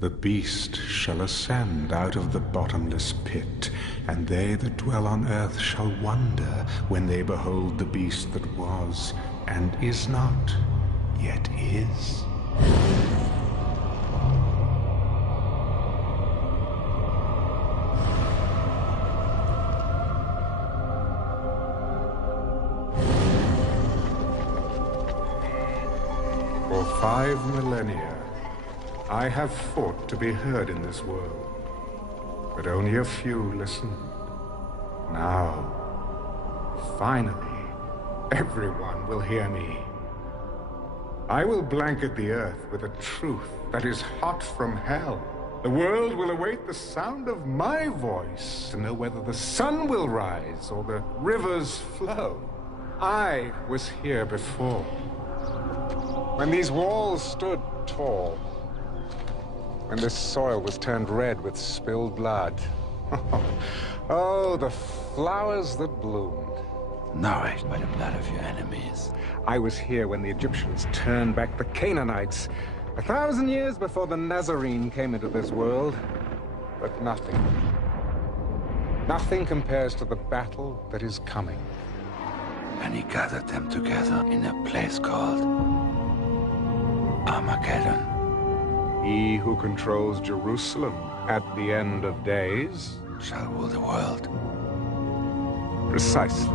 The beast shall ascend out of the bottomless pit, and they that dwell on earth shall wonder when they behold the beast that was, and is not, yet is. For 5 millennia, I have fought to be heard in this world, but only a few listened. Now, finally, everyone will hear me. I will blanket the earth with a truth that is hot from hell. The world will await the sound of my voice to know whether the sun will rise or the rivers flow. I was here before, when these walls stood tall, when this soil was turned red with spilled blood. Oh, the flowers that bloomed. Nourished by the blood of your enemies. I was here when the Egyptians turned back the Canaanites, 1,000 years before the Nazarene came into this world. But nothing compares to the battle that is coming. And he gathered them together in a place called Armageddon. He who controls Jerusalem at the end of days shall rule the world. Precisely.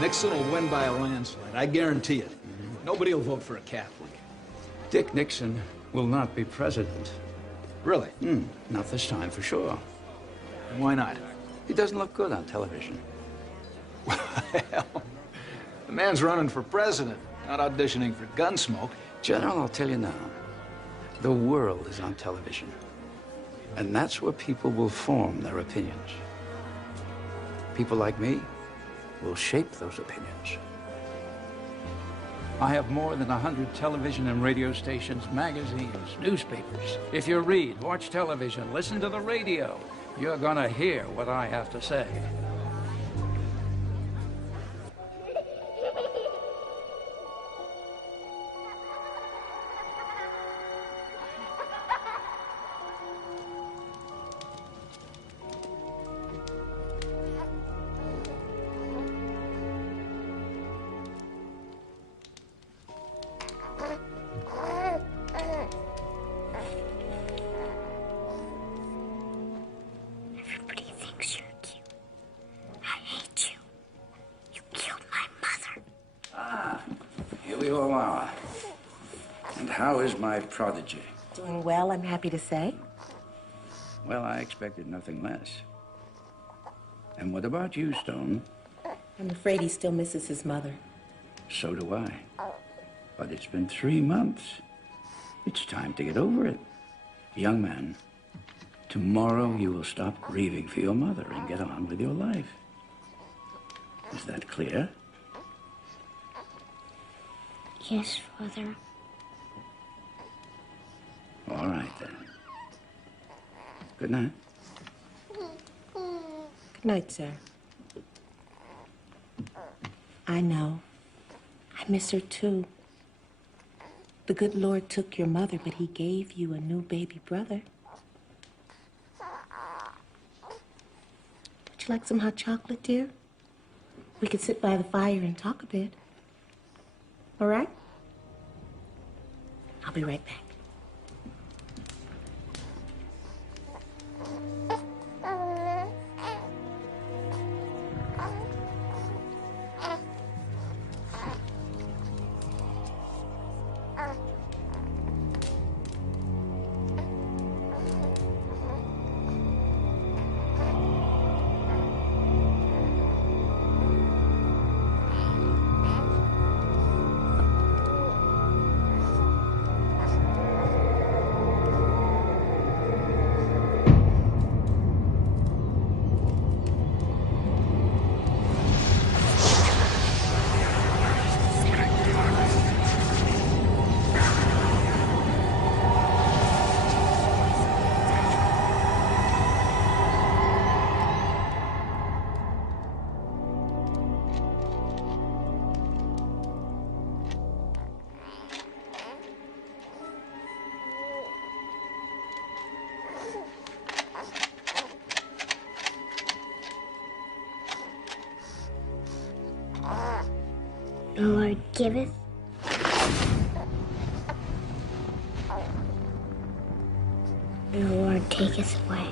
Nixon will win by a landslide, I guarantee it. Nobody will vote for a Catholic. Dick Nixon will not be president. Really? Not this time, for sure. Why not? He doesn't look good on television. Well, the man's running for president, not auditioning for Gunsmoke. General, I'll tell you now, the world is on television. And that's where people will form their opinions. People like me will shape those opinions. I have more than 100 television and radio stations, magazines, newspapers. If you read, watch television, listen to the radio, you're gonna hear what I have to say. How is my prodigy? Doing well, I'm happy to say. Well, I expected nothing less. And what about you, Stone? I'm afraid he still misses his mother. So do I. But it's been 3 months. It's time to get over it. Young man, tomorrow you will stop grieving for your mother and get on with your life. Is that clear? Yes, Father. All right, then. Good night. Good night, sir. I know. I miss her, too. The good Lord took your mother, but he gave you a new baby brother. Would you like some hot chocolate, dear? We could sit by the fire and talk a bit. All right? I'll be right back. The Lord giveth, and the Lord taketh away.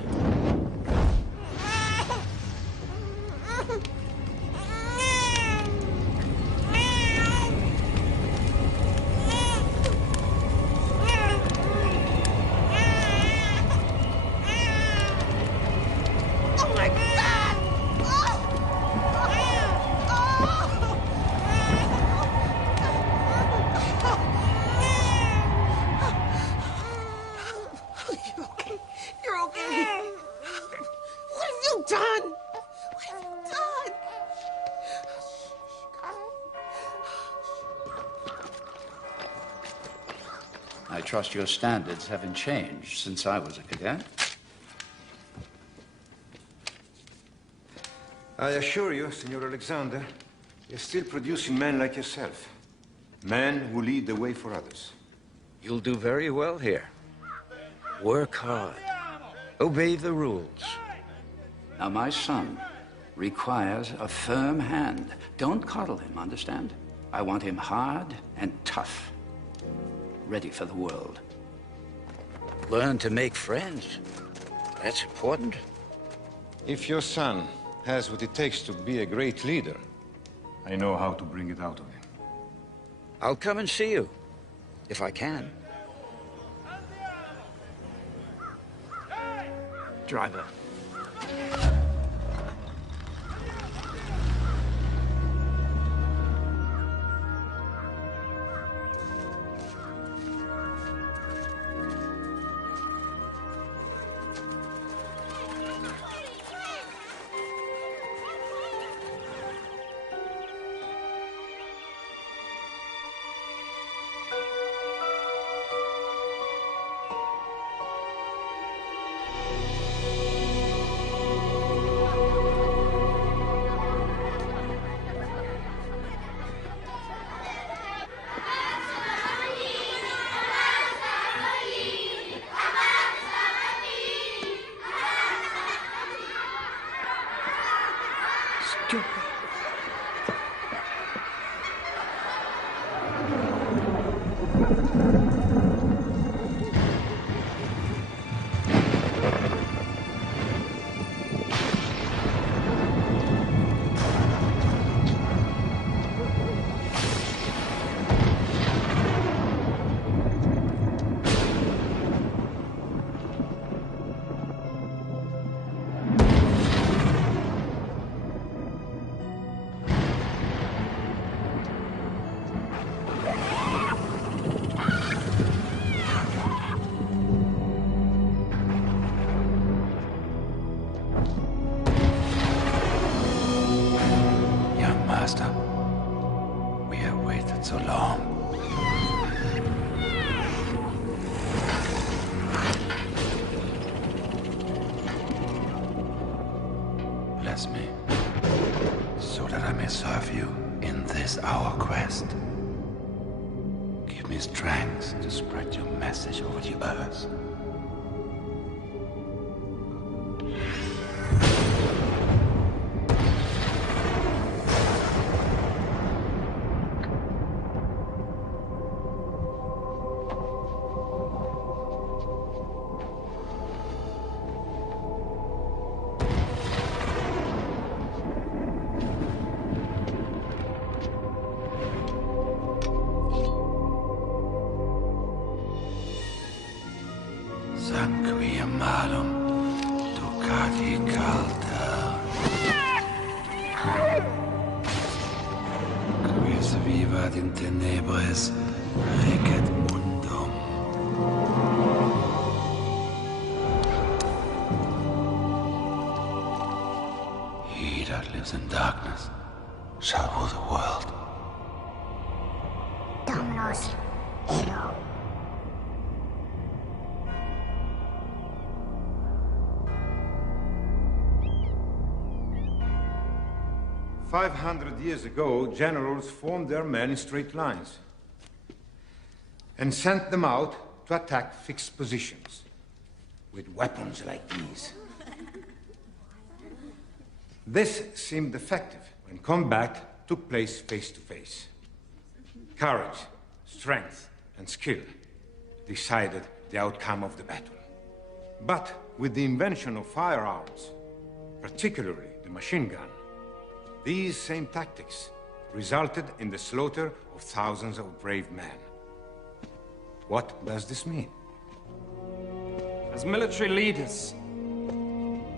You're okay. What have you done? What have you done? I trust your standards haven't changed since I was a cadet. I assure you, Senor Alexander, you're still producing men like yourself. Men who lead the way for others. You'll do very well here. Work hard. Obey the rules. Now, my son requires a firm hand. Don't coddle him, understand? I want him hard and tough. Ready for the world. Learn to make friends. That's important. If your son has what it takes to be a great leader, I know how to bring it out of him. I'll come and see you, if I can. Driver. So long. Bless me, so that I may serve you in this our quest. Give me strength to spread your message over the earth. Sanguium malum, ducati calda. Quis vivat in tenebris, recet mundum. He that lives in darkness shall rule the world. Dominos, Ero. 500 years ago, generals formed their men in straight lines and sent them out to attack fixed positions with weapons like these. This seemed effective when combat took place face to face. Courage, strength, and skill decided the outcome of the battle. But with the invention of firearms, particularly the machine gun, these same tactics resulted in the slaughter of thousands of brave men. What does this mean? As military leaders,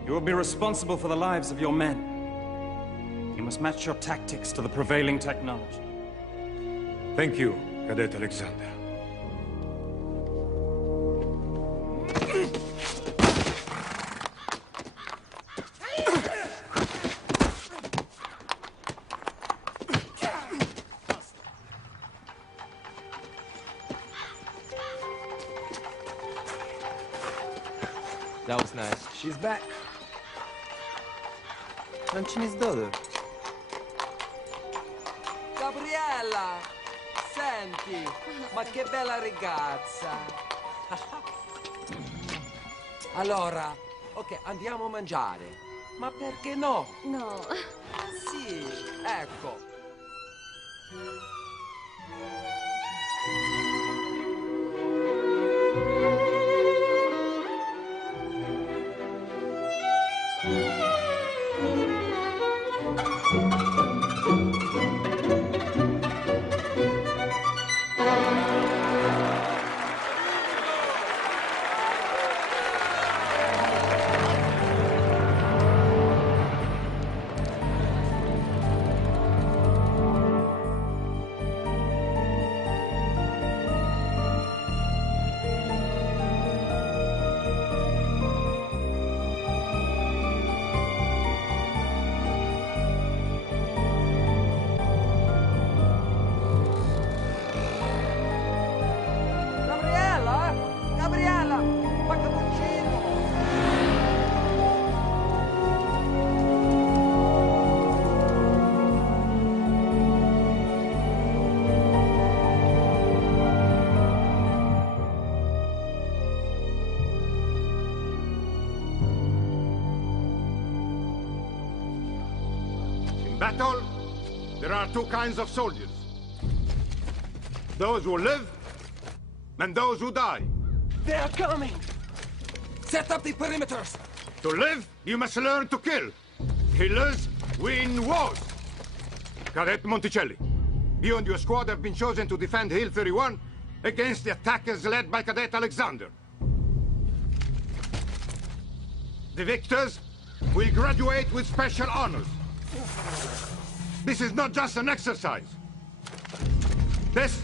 you will be responsible for the lives of your men. You must match your tactics to the prevailing technology. Thank you, Cadet Alexander. That was nice. She's back. Non ce ne sdodo. Gabriella! Senti, ma che bella ragazza! Allora, ok, andiamo a mangiare. Ma perché no? No. Sì, ecco. Battle, there are two kinds of soldiers. Those who live, and those who die. They are coming! Set up the perimeters! To live, you must learn to kill. Killers win wars. Cadet Monticelli, you and your squad have been chosen to defend Hill 31 against the attackers led by Cadet Alexander. The victors will graduate with special honors. This is not just an exercise. This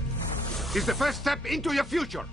is the first step into your future.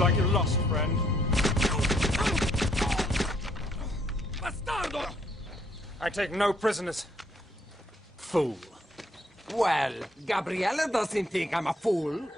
Like you're lost, friend. Bastardo! I take no prisoners. Fool. Well, Gabriella doesn't think I'm a fool.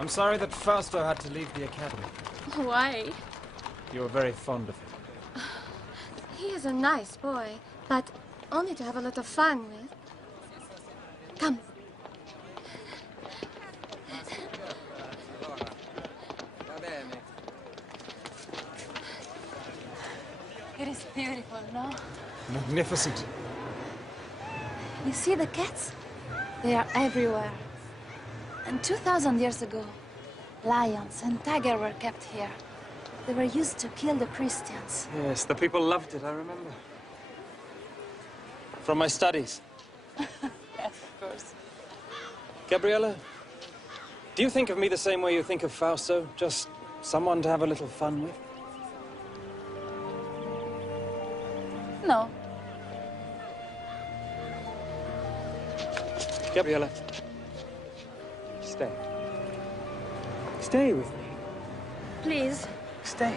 I'm sorry that Fausto had to leave the academy. Why? You were very fond of him. He is a nice boy, but only to have a lot of fun with. Come. It is beautiful, no? Magnificent. You see the cats? They are everywhere. And 2,000 years ago, lions and tigers were kept here. They were used to kill the Christians. Yes, the people loved it, I remember. From my studies. Yes, of course. Gabriella, do you think of me the same way you think of Fausto? Just someone to have a little fun with? No. Gabriella, stay. Stay with me. Please. Stay.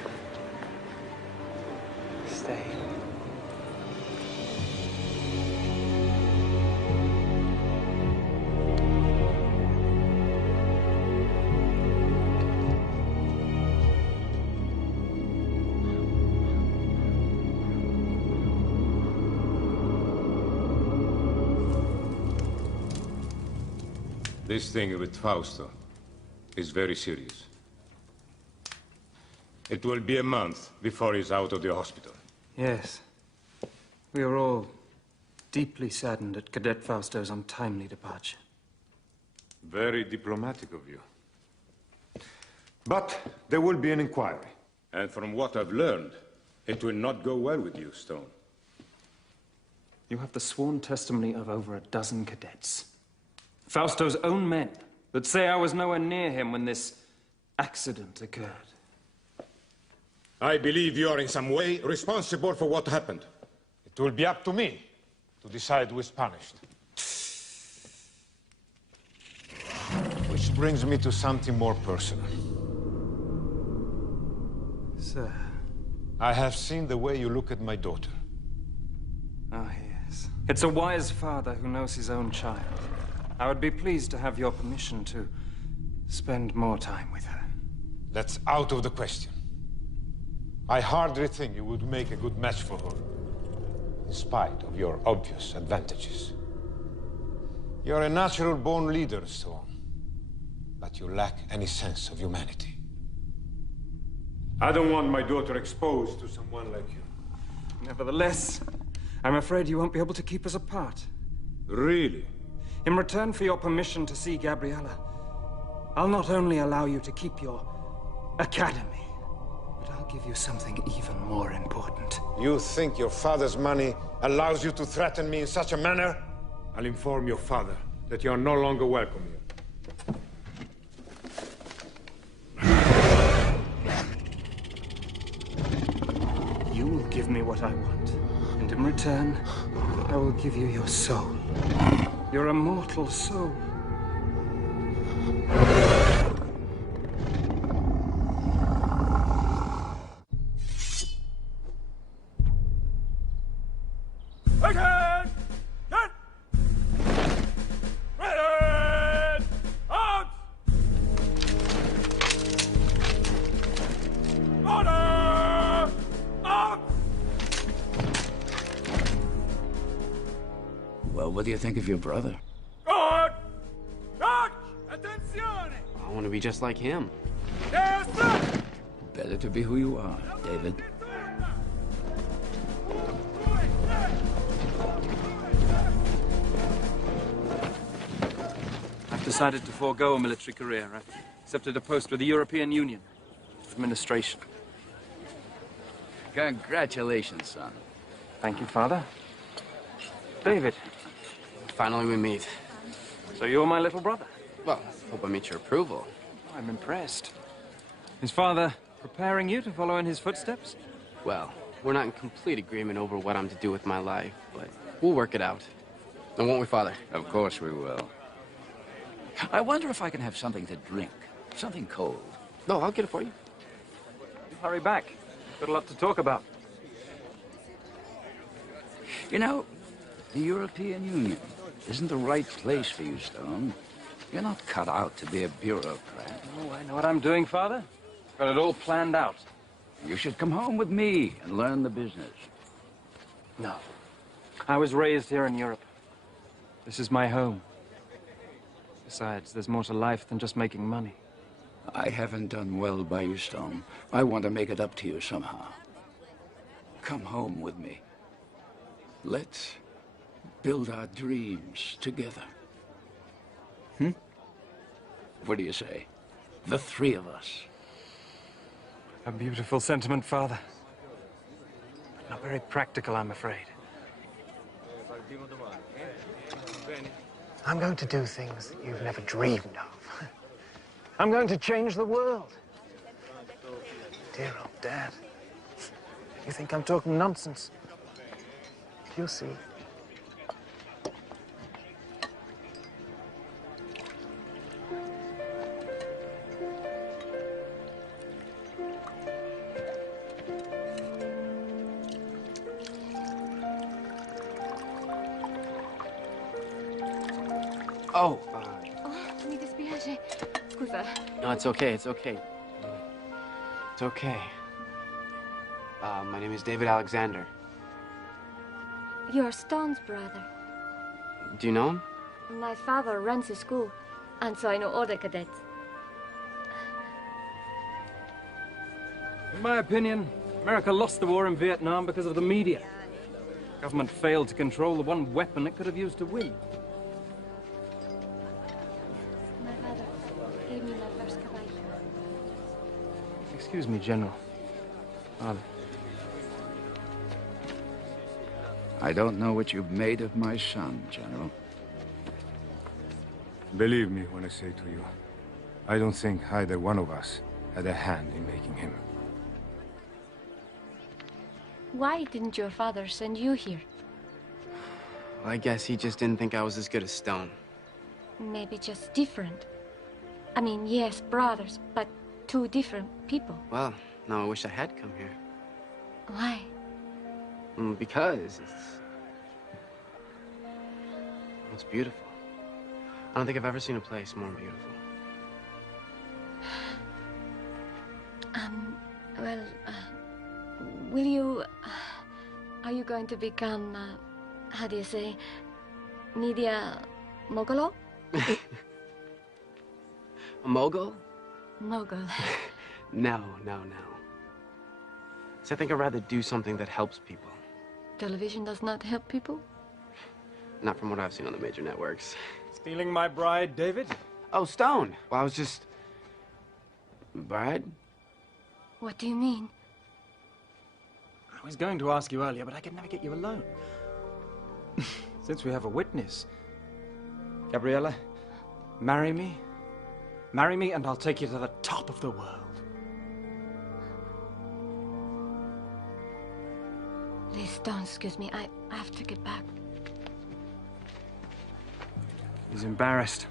Stay. This thing with Fausto is very serious. It will be a month before he's out of the hospital. Yes. We are all deeply saddened at Cadet Fausto's untimely departure. Very diplomatic of you. But there will be an inquiry. And from what I've learned, it will not go well with you, Stone. You have the sworn testimony of over a dozen cadets. Fausto's own men that say I was nowhere near him when this accident occurred. I believe you are in some way responsible for what happened. It will be up to me to decide who is punished. Which brings me to something more personal. Sir. I have seen the way you look at my daughter. Ah, yes. It's a wise father who knows his own child. I would be pleased to have your permission to spend more time with her. That's out of the question. I hardly think you would make a good match for her, in spite of your obvious advantages. You're a natural-born leader, Stone, but you lack any sense of humanity. I don't want my daughter exposed to someone like you. Nevertheless, I'm afraid you won't be able to keep us apart. Really? In return for your permission to see Gabriella, I'll not only allow you to keep your academy, but I'll give you something even more important. You think your father's money allows you to threaten me in such a manner? I'll inform your father that you are no longer welcome here. You will give me what I want, and in return, I will give you your soul. Your immortal soul. Well, what do you think of your brother? I want to be just like him. Better to be who you are, David. I've decided to forego a military career. I've accepted a post with the European Union. Administration. Congratulations, son. Thank you, Father. David. Finally we meet. So you're my little brother? Well, hope I meet your approval. I'm impressed. Is Father preparing you to follow in his footsteps? Well, we're not in complete agreement over what I'm to do with my life, but we'll work it out. And won't we, Father? Of course we will. I wonder if I can have something to drink. Something cold. No, I'll get it for you. Hurry back. Got a lot to talk about. You know, the European Union isn't the right place for you, Stone. You're not cut out to be a bureaucrat. Oh, I know what I'm doing, Father. Got it all planned out. You should come home with me and learn the business. No. I was raised here in Europe. This is my home. Besides, there's more to life than just making money. I haven't done well by you, Stone. I want to make it up to you somehow. Come home with me. Let's build our dreams together. What do you say? The three of us. A beautiful sentiment, Father. But not very practical, I'm afraid. I'm going to do things you've never dreamed of. I'm going to change the world. Dear old Dad. You think I'm talking nonsense? You'll see. Oh, mi dispiace. Scusa. no, it's okay, it's okay. It's okay. My name is David Alexander. You're Stone's brother. Do you know him? My father runs a school, and so I know all the cadets. In my opinion, America lost the war in Vietnam because of the media. Government failed to control the one weapon it could have used to win. My father gave me my first caballo. Excuse me, General. Father. I don't know what you've made of my son, General. Believe me when I say to you, I don't think either one of us had a hand in making him. Why didn't your father send you here? Well, I guess he just didn't think I was as good as Stone. Maybe just different. I mean, yes, brothers, but two different people. Well, no, I wish I had come here. Why? Because it's beautiful. I don't think I've ever seen a place more beautiful. Well, will you... are you going to become, how do you say, media mogul? A mogul? Mogul. No. So I think I'd rather do something that helps people. Television does not help people? Not from what I've seen on the major networks. Stealing my bride, David? Oh, Stone. Well, I was just... Bride? What do you mean? I was going to ask you earlier, but I could never get you alone. Since we have a witness. Gabriella, marry me. Marry me and I'll take you to the top of the world. Please don't excuse me. I have to get back. He's embarrassed.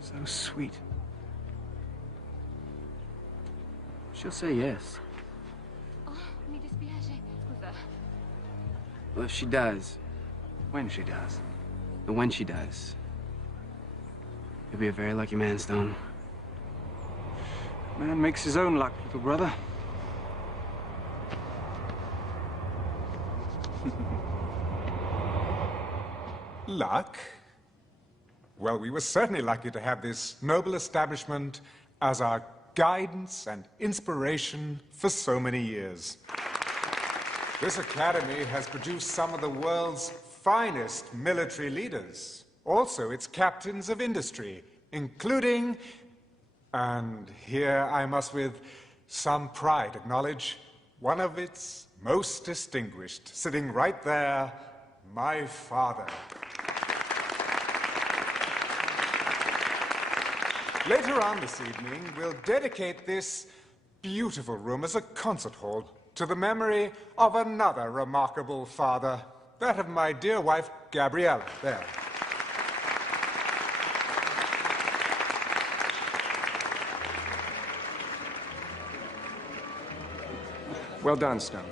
So sweet. She'll say yes. Oh, mi dispiace. Scusa. Well, if she does. When she does. And when she does. You'll be a very lucky man, Stone. Man makes his own luck, little brother. Luck? Well, we were certainly lucky to have this noble establishment as our guidance and inspiration for so many years. This academy has produced some of the world's finest military leaders, also its captains of industry, including, and here I must with some pride acknowledge, one of its most distinguished, sitting right there, my father. Later on this evening, we'll dedicate this beautiful room as a concert hall to the memory of another remarkable father, that of my dear wife, Gabriella. There. Well done, Stone.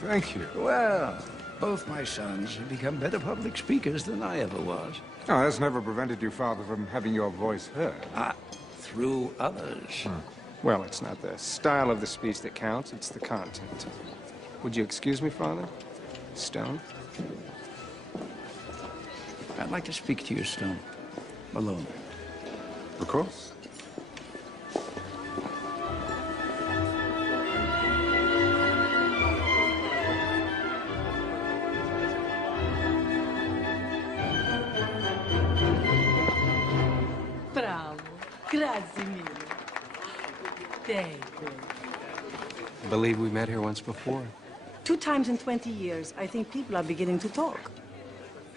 Thank you. Well, both my sons have become better public speakers than I ever was. Oh, that's never prevented you, Father, from having your voice heard. Through others. Well, it's not the style of the speech that counts, it's the content. Would you excuse me, Father? Stone? I'd like to speak to you, Stone. Alone. Of course. Bravo. Grazie mille. David. I believe we met here once before. 2 times in 20 years, I think people are beginning to talk.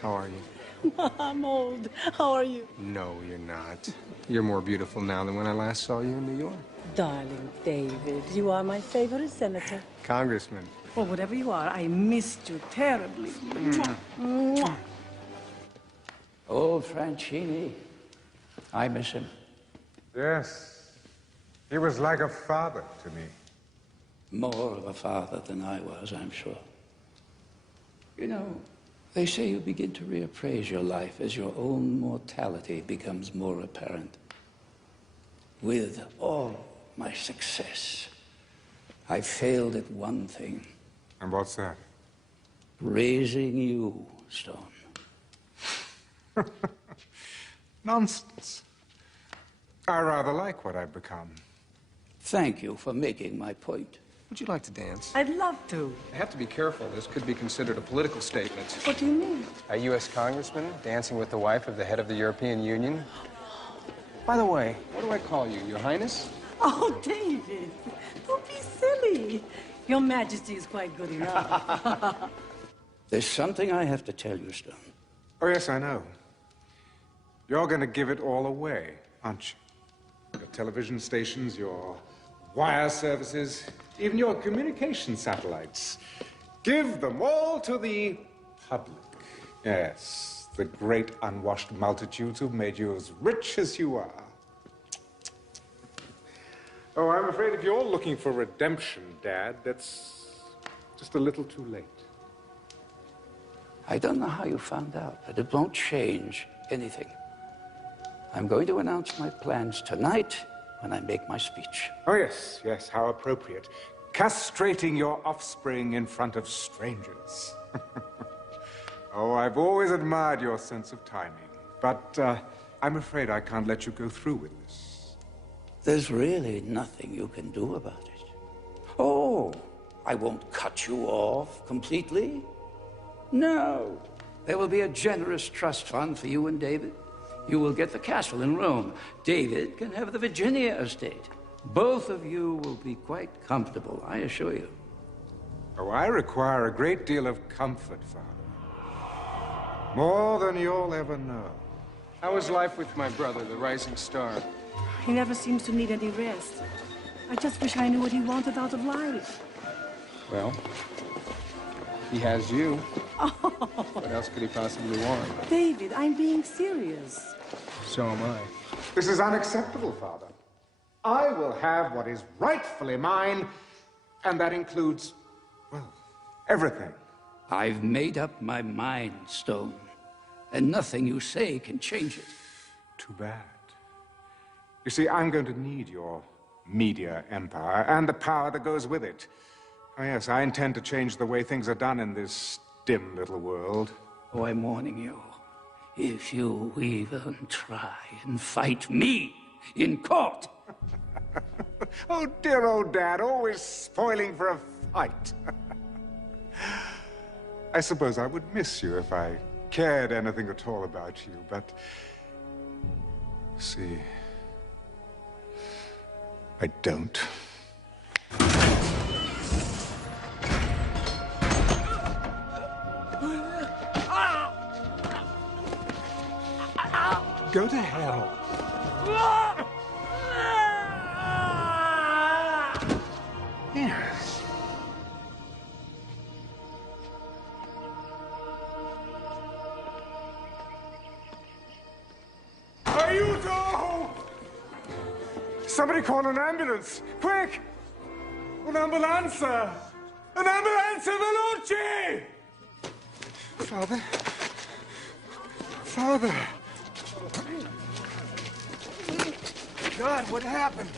How are you? I'm old. How are you? No, you're not. You're more beautiful now than when I last saw you in New York. Darling David, you are my favorite senator. Congressman. Or whatever you are, I missed you terribly. Mwah. Mwah. Old Franchini. I miss him. Yes. He was like a father to me. More of a father than I was, I'm sure. You know, they say you begin to reappraise your life as your own mortality becomes more apparent. With all my success, I failed at one thing. And what's that? Raising you, Stone. Nonsense. I rather like what I've become. Thank you for making my point. Would you like to dance? I'd love to. I have to be careful. This could be considered a political statement. What do you mean? A U.S. congressman dancing with the wife of the head of the European Union? By the way, what do I call you? Your Highness? Oh, David, don't be silly. Your Majesty is quite good enough. There's something I have to tell you, Stone. Oh, yes, I know. You're going to give it all away, aren't you? Your television stations, your wire services, even your communication satellites. Give them all to the public. Yes, the great unwashed multitudes who've made you as rich as you are. Oh, I'm afraid if you're looking for redemption, Dad, that's just a little too late. I don't know how you found out, but it won't change anything. I'm going to announce my plans tonight when I make my speech. Oh, yes, yes, how appropriate. Castrating your offspring in front of strangers. Oh, I've always admired your sense of timing. But I'm afraid I can't let you go through with this. There's really nothing you can do about it. Oh, I won't cut you off completely. No. There will be a generous trust fund for you and David. You will get the castle in Rome. David can have the Virginia estate. Both of you will be quite comfortable, I assure you. Oh, I require a great deal of comfort, Father. More than you'll ever know. How is life with my brother, the rising star? He never seems to need any rest. I just wish I knew what he wanted out of life. Well, he has you. What else could he possibly want? David, I'm being serious. So am I. This is unacceptable, Father. I will have what is rightfully mine, and that includes, well, everything. I've made up my mind, Stone, and nothing you say can change it. Too bad. You see, I'm going to need your media empire and the power that goes with it. Oh, yes, I intend to change the way things are done in this dim little world. Oh, I'm warning you. If you even try and fight me in court. Oh, dear old Dad, always spoiling for a fight. I suppose I would miss you if I cared anything at all about you, but... see... I don't. Go to hell. Yes. Aiuto! Somebody call an ambulance! Quick! Un'ambulanza! Un'ambulanza veloce! Father? Father! God, what happened?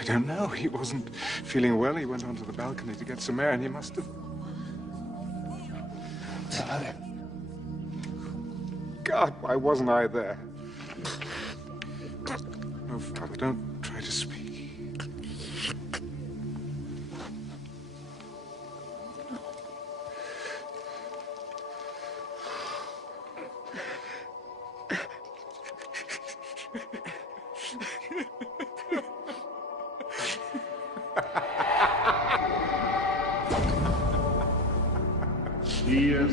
I don't know. He wasn't feeling well. He went onto the balcony to get some air, and he must have... God, why wasn't I there? No, Father, don't try to speak.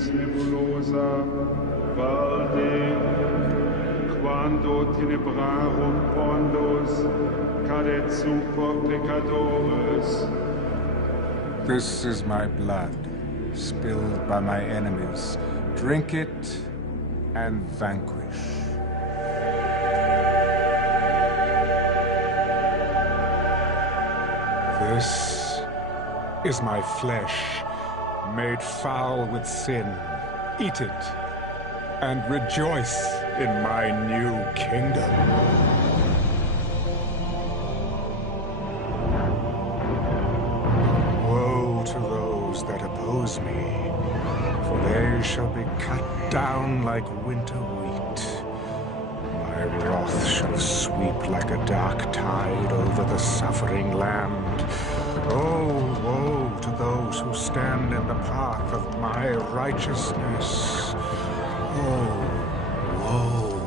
Lucis nebulosa valde, quando tenebrarum pondos cadet super pecadores. This is my blood, spilled by my enemies. Drink it and vanquish. This is my flesh, made foul with sin. Eat it, and rejoice in my new kingdom. Woe to those that oppose me, for they shall be cut down like winter wheat. My wrath shall sweep like a dark tide over the suffering land. Oh, woe to those who stand in the path of my righteousness. Oh, woe.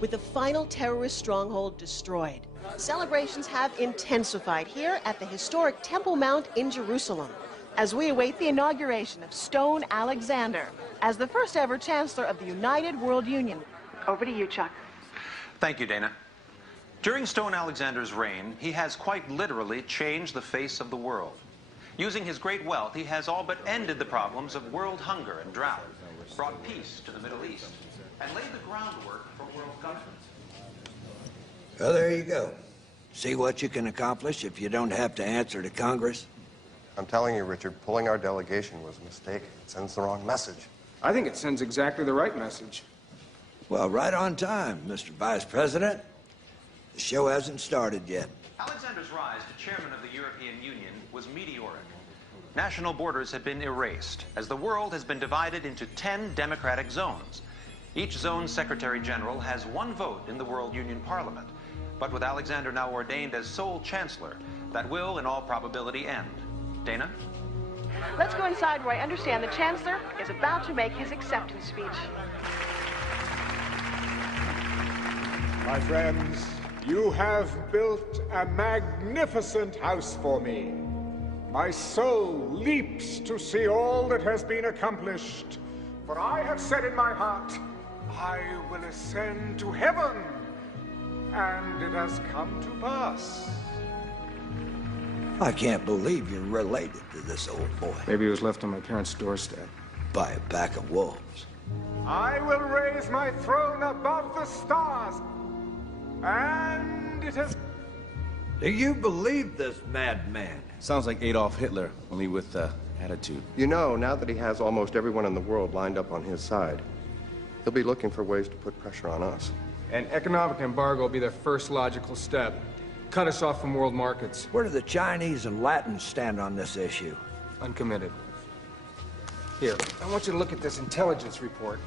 With the final terrorist stronghold destroyed, celebrations have intensified here at the historic Temple Mount in Jerusalem as we await the inauguration of Stone Alexander as the first ever Chancellor of the United World Union. Over to you, Chuck. Thank you, Dana. During Stone Alexander's reign, he has quite literally changed the face of the world. Using his great wealth, he has all but ended the problems of world hunger and drought, brought peace to the Middle East, and laid the groundwork for world governance. Well, there you go. See what you can accomplish if you don't have to answer to Congress? I'm telling you, Richard, pulling our delegation was a mistake. It sends the wrong message. I think it sends exactly the right message. Well, right on time, Mr. Vice President. The show hasn't started yet. Alexander's rise to chairman of the European Union was meteoric. National borders had been erased, as the world has been divided into 10 democratic zones. Each zone's Secretary General has one vote in the World Union Parliament. But with Alexander now ordained as sole Chancellor, that will, in all probability, end. Dana? Let's go inside where I understand the Chancellor is about to make his acceptance speech. My friends, you have built a magnificent house for me. My soul leaps to see all that has been accomplished. For I have said in my heart, I will ascend to heaven. And it has come to pass. I can't believe you're related to this old boy. Maybe he was left on my parents' doorstep. By a pack of wolves. I will raise my throne above the stars. And it has... Do you believe this madman? Sounds like Adolf Hitler, only with attitude. You know, now that he has almost everyone in the world lined up on his side, he'll be looking for ways to put pressure on us. An economic embargo will be the first logical step. Cut us off from world markets. Where do the Chinese and Latins stand on this issue? Uncommitted. Here, I want you to look at this intelligence report.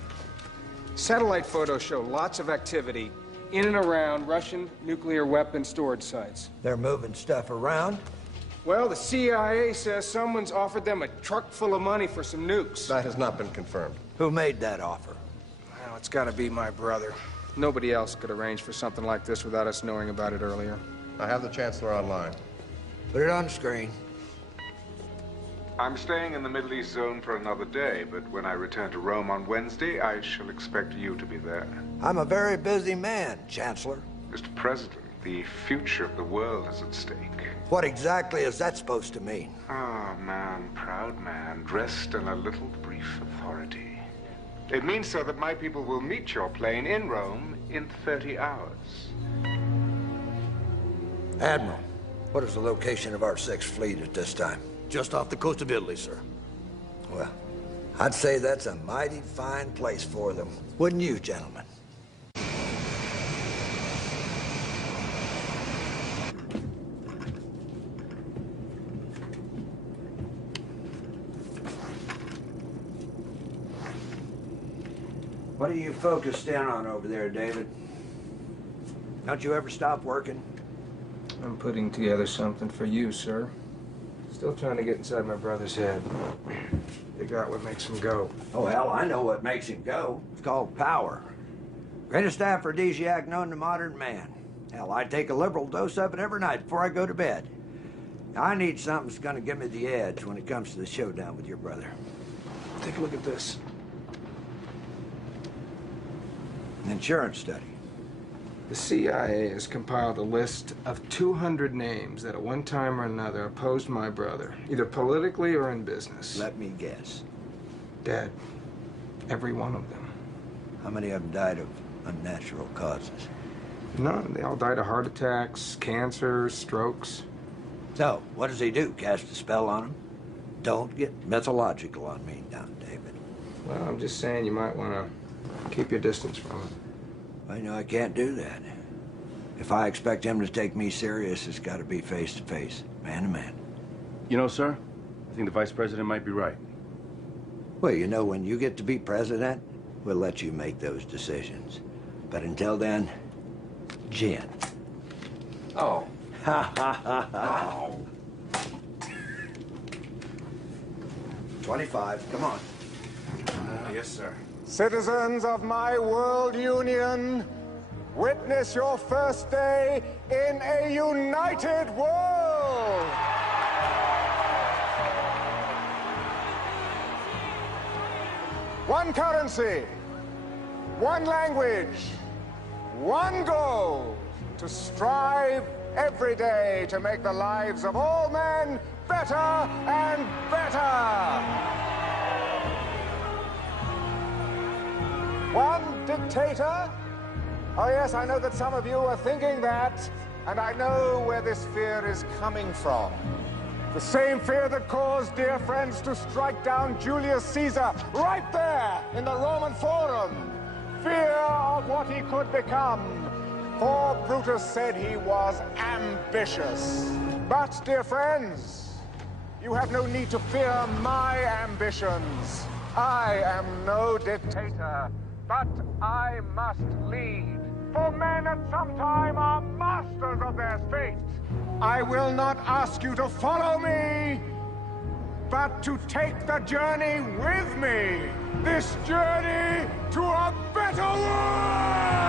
Satellite photos show lots of activity in and around Russian nuclear weapon storage sites. They're moving stuff around? Well, the CIA says someone's offered them a truck full of money for some nukes. That has not been confirmed. Who made that offer? Well, it's got to be my brother. Nobody else could arrange for something like this without us knowing about it earlier. I have the Chancellor online. Put it on the screen. I'm staying in the Middle East zone for another day, but when I return to Rome on Wednesday, I shall expect you to be there. I'm a very busy man, Chancellor. Mr. President, the future of the world is at stake. What exactly is that supposed to mean? Ah, man, proud man, dressed in a little brief authority. It means, sir, that my people will meet your plane in Rome in 30 hours. Admiral, what is the location of our Sixth Fleet at this time? Just off the coast of Italy, sir. Well, I'd say that's a mighty fine place for them. Wouldn't you, gentlemen? What are you focused in on over there, David? Don't you ever stop working? I'm putting together something for you, sir. Still trying to get inside my brother's head. Figure out what makes him go. Oh, hell, I know what makes him go. It's called power. Greatest aphrodisiac known to modern man. Hell, I take a liberal dose of it every night before I go to bed. I need something that's gonna give me the edge when it comes to the showdown with your brother. Take a look at this. An insurance study. The CIA has compiled a list of 200 names that at one time or another opposed my brother, either politically or in business. Let me guess. Dead. Every one of them. How many of them died of unnatural causes? None. They all died of heart attacks, cancer, strokes. So, what does he do? Cast a spell on him? Don't get mythological on me now, David. Well, I'm just saying you might want to keep your distance from him. I know I can't do that. If I expect him to take me serious, it's got to be face to face, man to man. You know, sir, I think the vice president might be right. Well, you know, when you get to be president, we'll let you make those decisions. But until then, gin. Oh. Ha ha ha ha. 25, come on. Yes, sir. Citizens of my world union, witness your first day in a united world. One currency, one language, one goal, to strive every day to make the lives of all men better and better. One dictator? Oh yes, I know that some of you are thinking that, and I know where this fear is coming from. The same fear that caused dear friends to strike down Julius Caesar right there in the Roman Forum. Fear of what he could become. For Brutus said he was ambitious. But, dear friends, you have no need to fear my ambitions. I am no dictator. But I must lead, for men at some time are masters of their fate. I will not ask you to follow me, but to take the journey with me. This journey to a better world!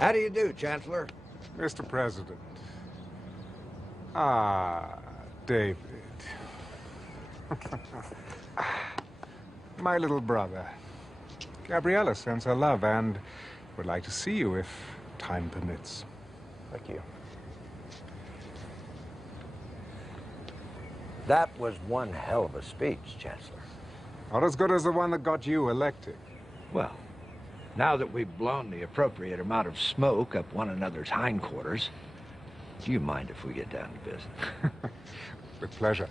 How do you do, Chancellor? Mr. President. Ah, David. My little brother. Gabriella sends her love and would like to see you if time permits. Thank you. That was one hell of a speech, Chancellor. Not as good as the one that got you elected. Well, now that we've blown the appropriate amount of smoke up one another's hindquarters, do you mind if we get down to business? With pleasure.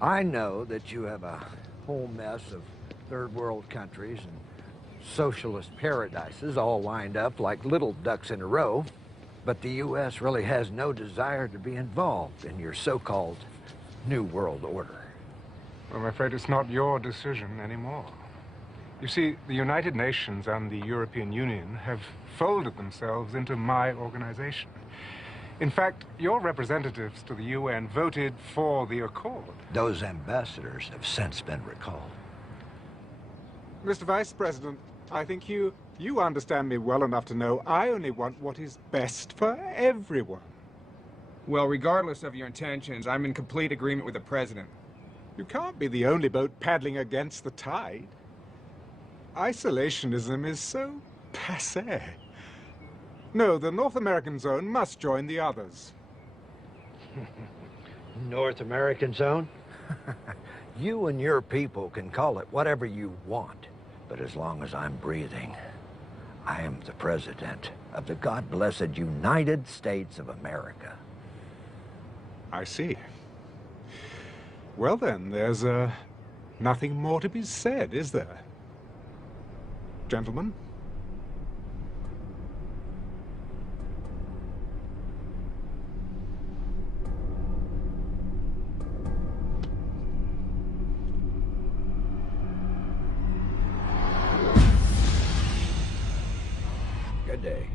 I know that you have a whole mess of third world countries and socialist paradises all lined up like little ducks in a row, but the U.S. really has no desire to be involved in your so-called New World Order. Well, I'm afraid it's not your decision anymore. You see, the United Nations and the European Union have folded themselves into my organization. In fact, your representatives to the UN voted for the accord. Those ambassadors have since been recalled. Mr. Vice President, I think you understand me well enough to know I only want what is best for everyone. Well, regardless of your intentions, I'm in complete agreement with the President. You can't be the only boat paddling against the tide. Isolationism is so passé. No, the North American zone must join the others. North American zone? You and your people can call it whatever you want, but as long as I'm breathing, I am the president of the God-blessed United States of America. I see. Well then, there's nothing more to be said, is there? Gentlemen? Good day.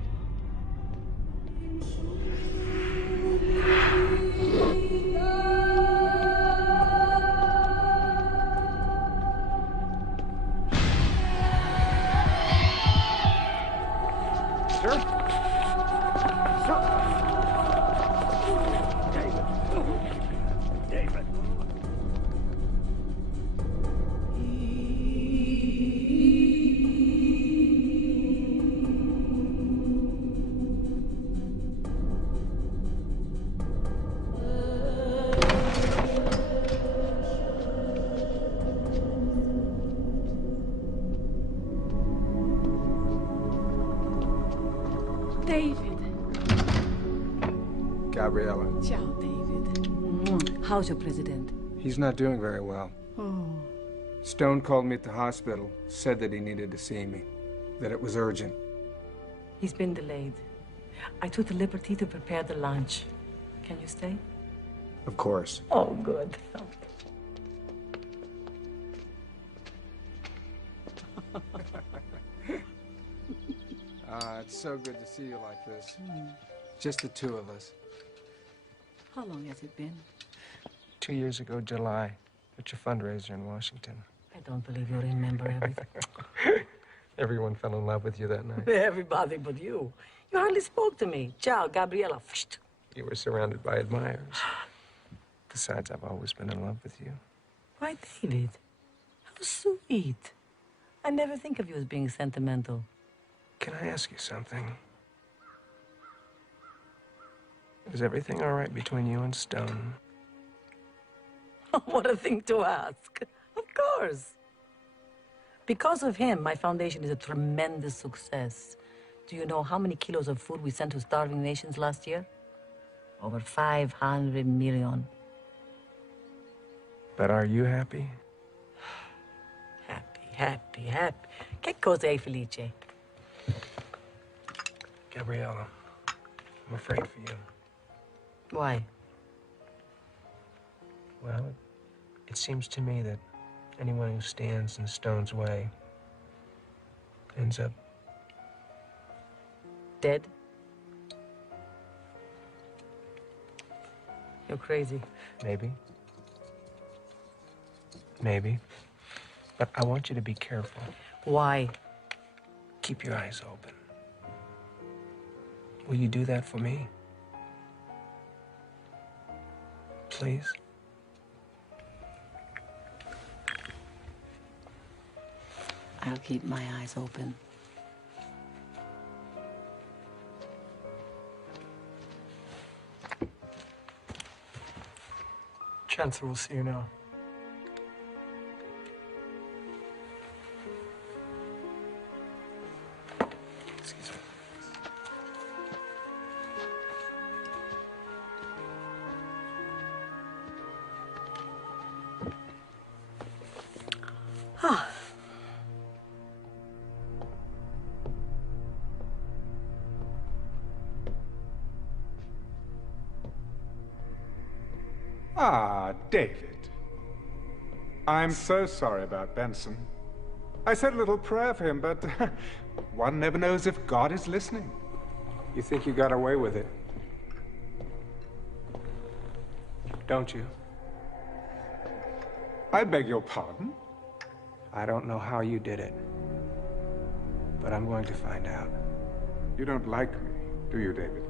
David. Gabriella. Ciao, David. How's your president? He's not doing very well. Oh. Stone called me at the hospital, said that he needed to see me, that it was urgent. He's been delayed. I took the liberty to prepare the lunch. Can you stay? Of course. Oh, good. It's so good to see you like this. Just the two of us. How long has it been? 2 years ago, July, at your fundraiser in Washington. I don't believe you remember everything. Everyone fell in love with you that night. Everybody but you. You hardly spoke to me. Ciao, Gabriella. You were surrounded by admirers. Besides, I've always been in love with you. Why, David? How sweet. I never think of you as being sentimental. Can I ask you something? Is everything all right between you and Stone? What a thing to ask. Of course. Because of him, my foundation is a tremendous success. Do you know how many kilos of food we sent to starving nations last year? Over 500 million. But are you happy? Happy. Che cosa è felice? Gabriella, I'm afraid for you. Why? Well, it seems to me that anyone who stands in Stone's way ends up dead. You're crazy. Maybe. Maybe. But I want you to be careful. Why? Keep your eyes open. Will you do that for me? Please? I'll keep my eyes open. Chancellor will see you now. Excuse me. Ah. Ah, David. I'm so sorry about Benson. I said a little prayer for him, but one never knows if God is listening. You think you got away with it? Don't you? I beg your pardon? I don't know how you did it, but I'm going to find out. You don't like me, do you, David?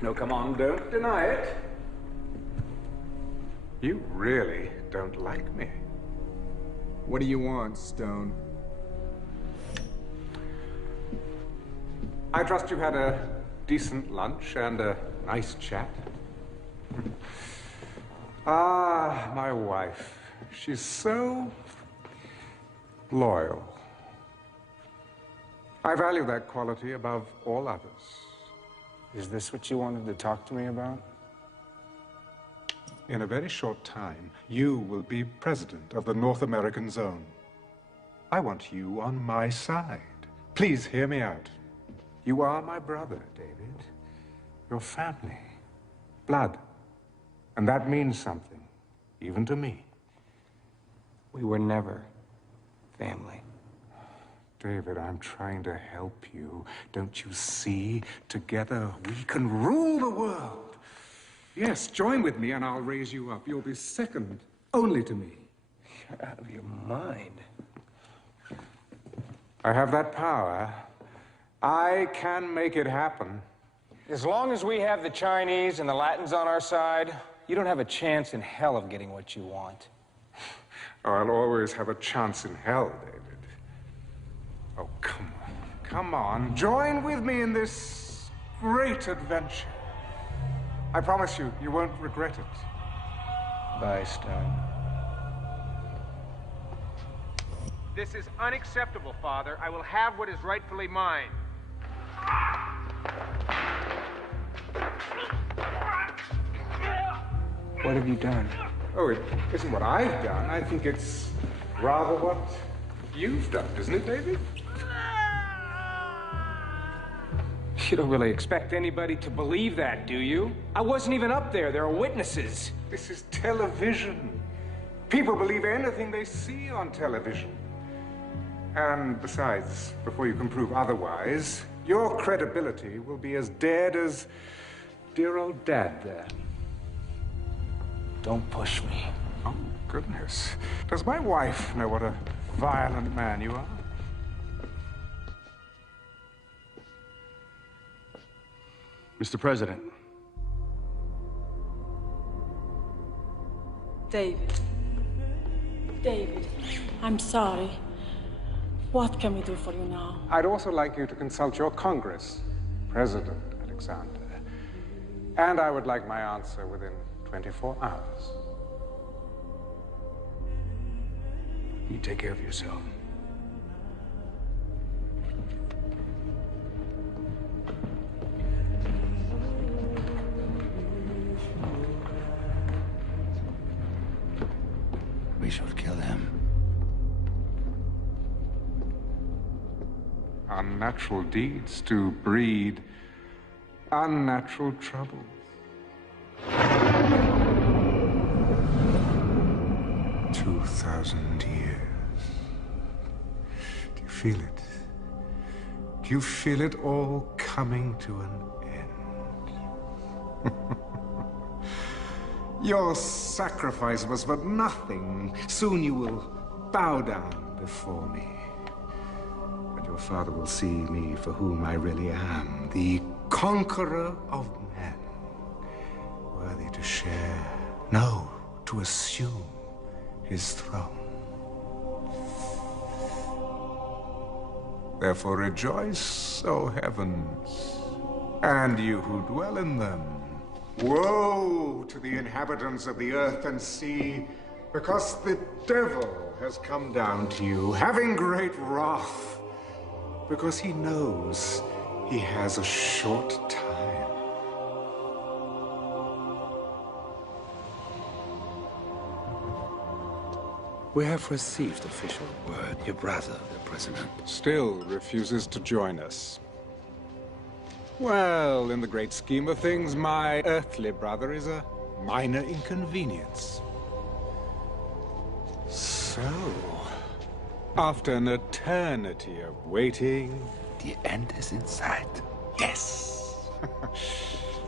No, come on, don't deny it. You really don't like me. What do you want, Stone? I trust you had a decent lunch and a nice chat. Ah, my wife. She's so loyal. I value that quality above all others. Is this what you wanted to talk to me about? In a very short time, you will be president of the North American Zone. I want you on my side. Please hear me out. You are my brother, David. Your family. Blood. And that means something, even to me. We were never family. David, I'm trying to help you. Don't you see? Together we can rule the world. Yes, join with me and I'll raise you up. You'll be second only to me. You're out of your mind. I have that power. I can make it happen. As long as we have the Chinese and the Latins on our side, you don't have a chance in hell of getting what you want. Oh, I'll always have a chance in hell, David. Oh, come on. Come on. Join with me in this great adventure. I promise you, you won't regret it. Bye, Stone. This is unacceptable, Father. I will have what is rightfully mine. What have you done? Oh, it isn't what I've done. I think it's rather what you've done, isn't it, David? You don't really expect anybody to believe that, do you? I wasn't even up there. There are witnesses. This is television. People believe anything they see on television. And besides, before you can prove otherwise, your credibility will be as dead as dear old Dad there. Don't push me. Oh, goodness. Does my wife know what a violent man you are? Mr. President. David. David, I'm sorry. What can we do for you now? I'd also like you to consult your Congress, President Alexander. And I would like my answer within 24 hours. You take care of yourself. We should kill him. Unnatural deeds do breed unnatural troubles. 2,000 years. Do you feel it? Do you feel it all coming to an end? Your sacrifice was but nothing. Soon you will bow down before me. And your father will see me for whom I really am, the conqueror of men, worthy to share, no, to assume his throne. Therefore rejoice, O heavens, and you who dwell in them. Woe to the inhabitants of the earth and sea, because the devil has come down to you, having great wrath, because he knows he has a short time. We have received official word. Your brother, the president, Still refuses to join us. Well, in the great scheme of things, my earthly brother is a minor inconvenience. So, after an eternity of waiting, the end is in sight. Yes!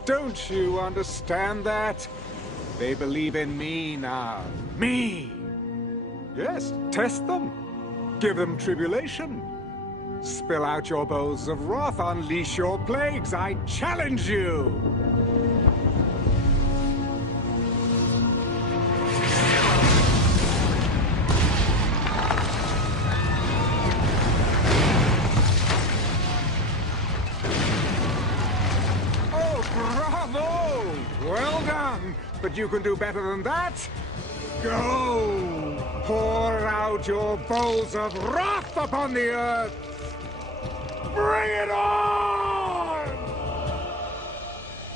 Don't you understand that? They believe in me now. Me! Yes, test them. Give them tribulation. Spill out your bowls of wrath, unleash your plagues. I challenge you! Oh, bravo! Well done! But you can do better than that. Go! Pour out your bowls of wrath upon the earth! Bring it on!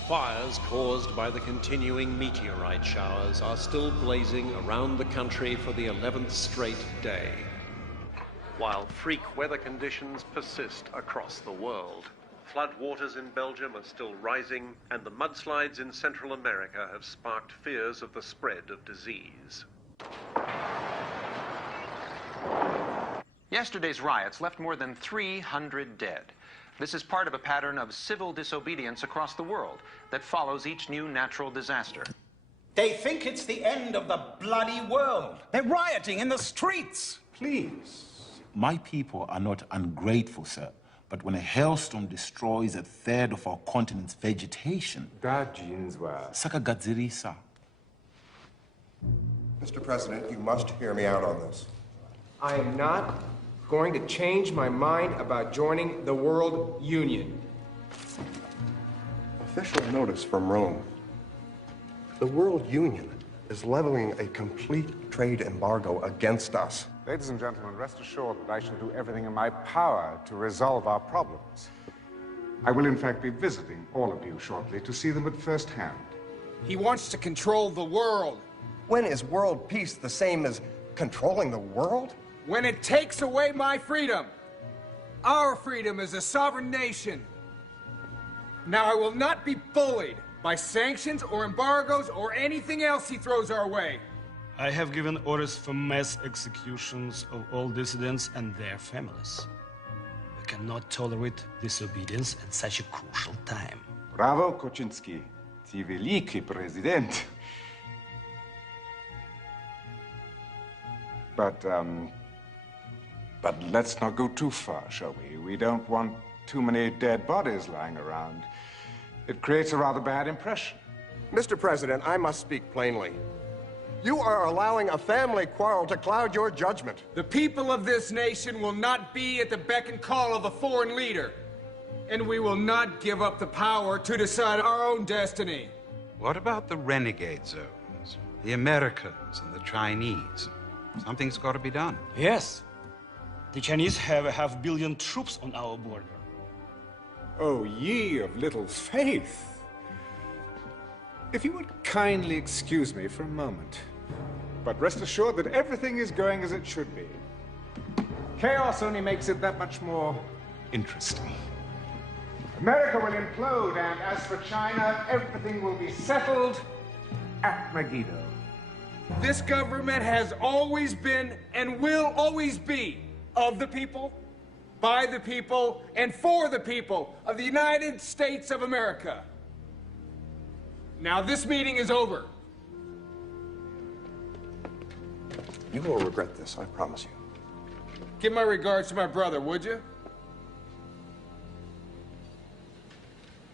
Fires caused by the continuing meteorite showers are still blazing around the country for the 11th straight day, while freak weather conditions persist across the world. Floodwaters in Belgium are still rising, and the mudslides in Central America have sparked fears of the spread of disease. Yesterday's riots left more than 300 dead. This is part of a pattern of civil disobedience across the world that follows each new natural disaster. They think it's the end of the bloody world. They're rioting in the streets. Please. My people are not ungrateful, sir. But when a hailstorm destroys a third of our continent's vegetation, sakagadzirisa. Mr. President, you must hear me out on this. I am not going to change my mind about joining the World Union. Official notice from Rome. The World Union is leveling a complete trade embargo against us. Ladies and gentlemen, rest assured that I shall do everything in my power to resolve our problems. I will in fact be visiting all of you shortly to see them at first hand. He wants to control the world. When is world peace the same as controlling the world? When it takes away my freedom. Our freedom as a sovereign nation. Now, I will not be bullied by sanctions or embargoes or anything else he throws our way. I have given orders for mass executions of all dissidents and their families. We cannot tolerate disobedience at such a crucial time. Bravo, Koczynski. Ty wielki prezydent. But let's not go too far, shall we? We don't want too many dead bodies lying around. It creates a rather bad impression. Mr. President, I must speak plainly. You are allowing a family quarrel to cloud your judgment. The people of this nation will not be at the beck and call of a foreign leader. And we will not give up the power to decide our own destiny. What about the renegade zones? The Americans and the Chinese? Something's got to be done. Yes. The Chinese have 500 million troops on our border. Oh, ye of little faith. If you would kindly excuse me for a moment. But rest assured that everything is going as it should be. Chaos only makes it that much more interesting. America will implode, and as for China, everything will be settled at Megiddo. This government has always been and will always be of the people, by the people, and for the people of the United States of America. Now, this meeting is over. You will regret this, I promise you. Give my regards to my brother, would you?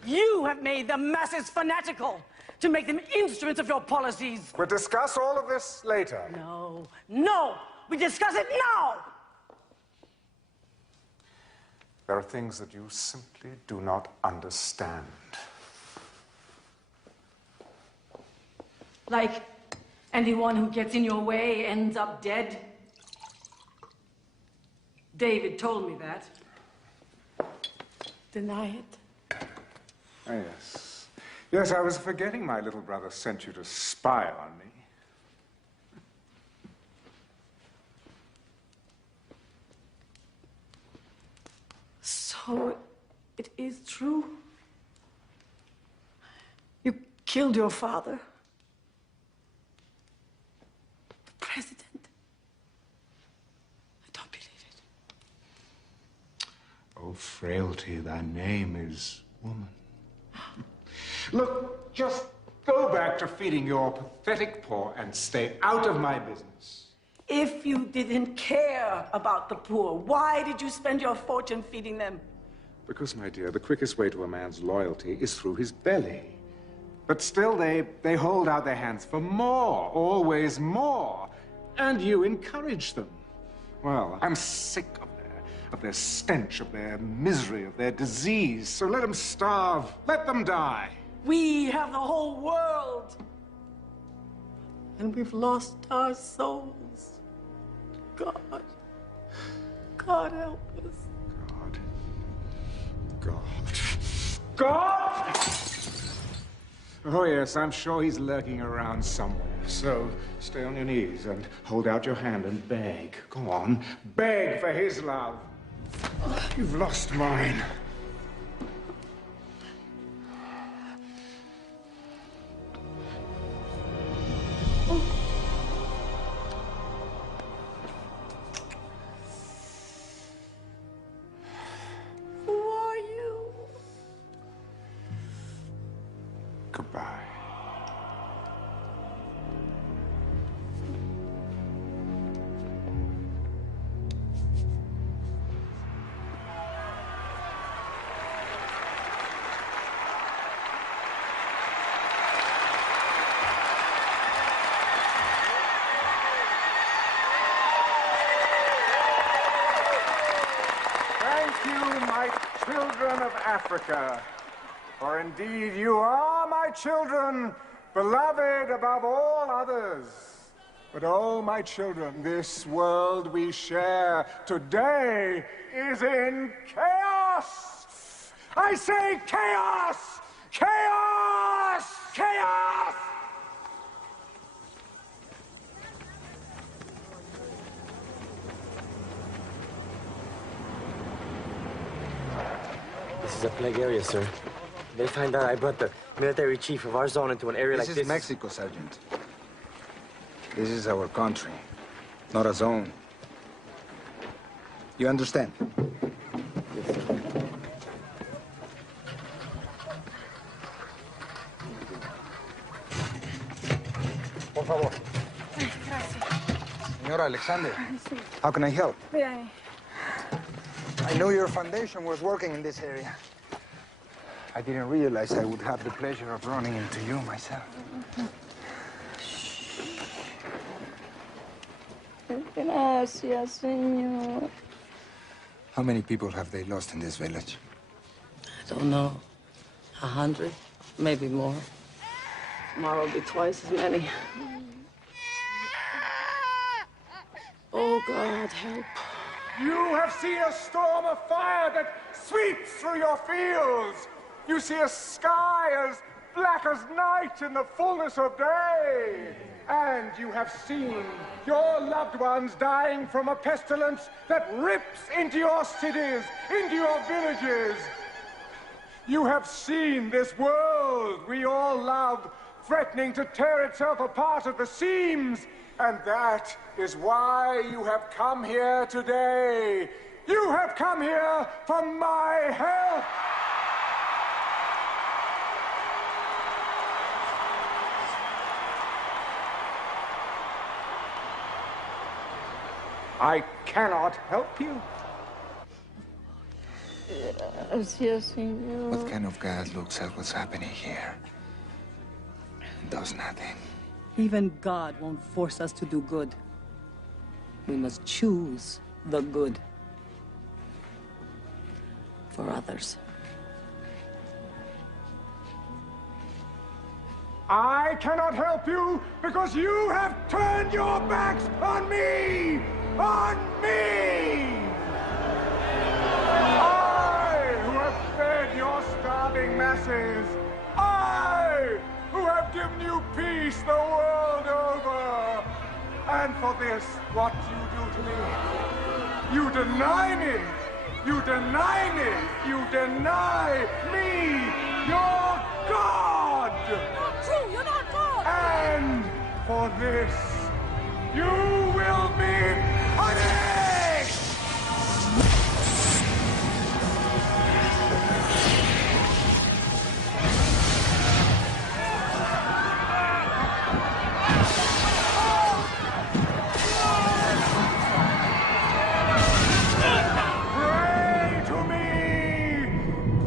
You have made the masses fanatical to make them instruments of your policies. We'll discuss all of this later. No, no, we discuss it now. There are things that you simply do not understand. Like anyone who gets in your way ends up dead. David told me that. Deny it. Oh, yes. Yes, I was forgetting my little brother sent you to spy on me. So, it is true? You killed your father? The president? I don't believe it. Oh, frailty, thy name is woman. Look, just go back to feeding your pathetic poor and stay out of my business. If you didn't care about the poor, why did you spend your fortune feeding them? Because, my dear, the quickest way to a man's loyalty is through his belly. But still, they hold out their hands for more, always more. And you encourage them. Well, I'm sick of their stench, of their misery, of their disease. So let them starve, let them die. We have the whole world. And we've lost our souls. God. God help us. God! Oh, yes, I'm sure he's lurking around somewhere. So stay on your knees and hold out your hand and beg. Go on, beg for his love. You've lost mine. Who are you? Goodbye. Thank you, my children of Africa. For indeed you are my children, beloved above all others. But oh, my children, this world we share today is in chaos. I say chaos! Chaos! Chaos! This is a plague area, sir. They find out I brought the military chief of our zone into an area like this. This is Mexico, Sergeant. This is our country, not a zone. You understand? Yes, sir. Por favor. Señora Alexander, how can I help? Vean. I knew your foundation was working in this area. I didn't realize I would have the pleasure of running into you myself. Gracias, señor. How many people have they lost in this village? I don't know. 100, maybe more. Tomorrow will be twice as many. Oh, God, help. You have seen a storm of fire that sweeps through your fields. You see a sky as black as night in the fullness of day. And you have seen your loved ones dying from a pestilence that rips into your cities, into your villages. You have seen this world we all love threatening to tear itself apart at the seams. And that is why you have come here today. You have come here for my help. I cannot help you. Gracias, señor. What kind of God looks at what's happening here and does nothing? Even God won't force us to do good. We must choose the good for others. I cannot help you because you have turned your backs on me! On me! I, who have fed your starving masses. I, who have given you peace the world over. And for this, what you do to me? You deny me! You deny me! You deny me! Your God! Not true! You're not God! And for this, you will be punished! Pray to me!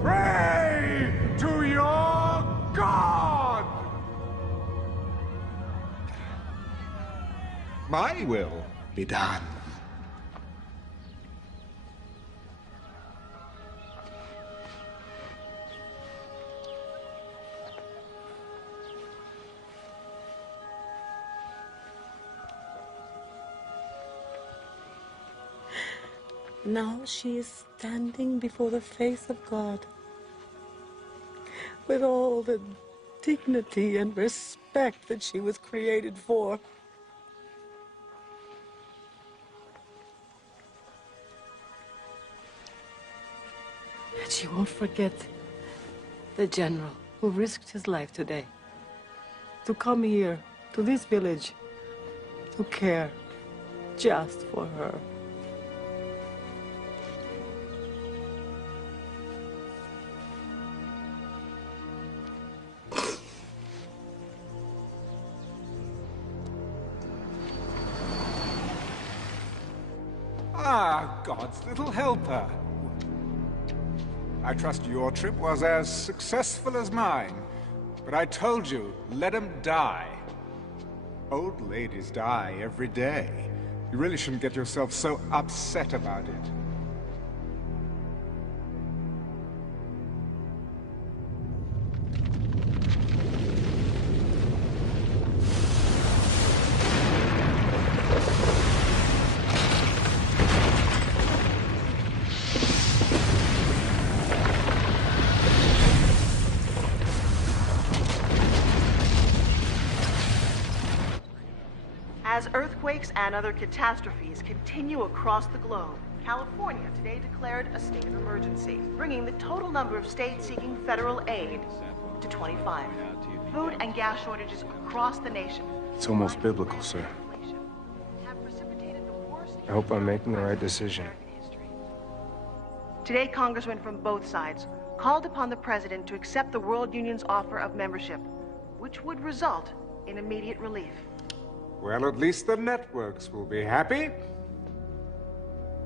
Pray to your God! My will be done. Now she is standing before the face of God with all the dignity and respect that she was created for. And she won't forget the general who risked his life today to come here, to this village, to care just for her. Ah, God's little helper. I trust your trip was as successful as mine. But I told you, let him die. Old ladies die every day. You really shouldn't get yourself so upset about it. earthquakes and other catastrophes continue across the globe, California today declared a state of emergency, bringing the total number of states seeking federal aid to 25. Food and gas shortages across the nation. It's almost biblical, sir. I hope I'm making the right decision. Today, congressmen from both sides called upon the president to accept the World Union's offer of membership, which would result in immediate relief. Well, at least the networks will be happy.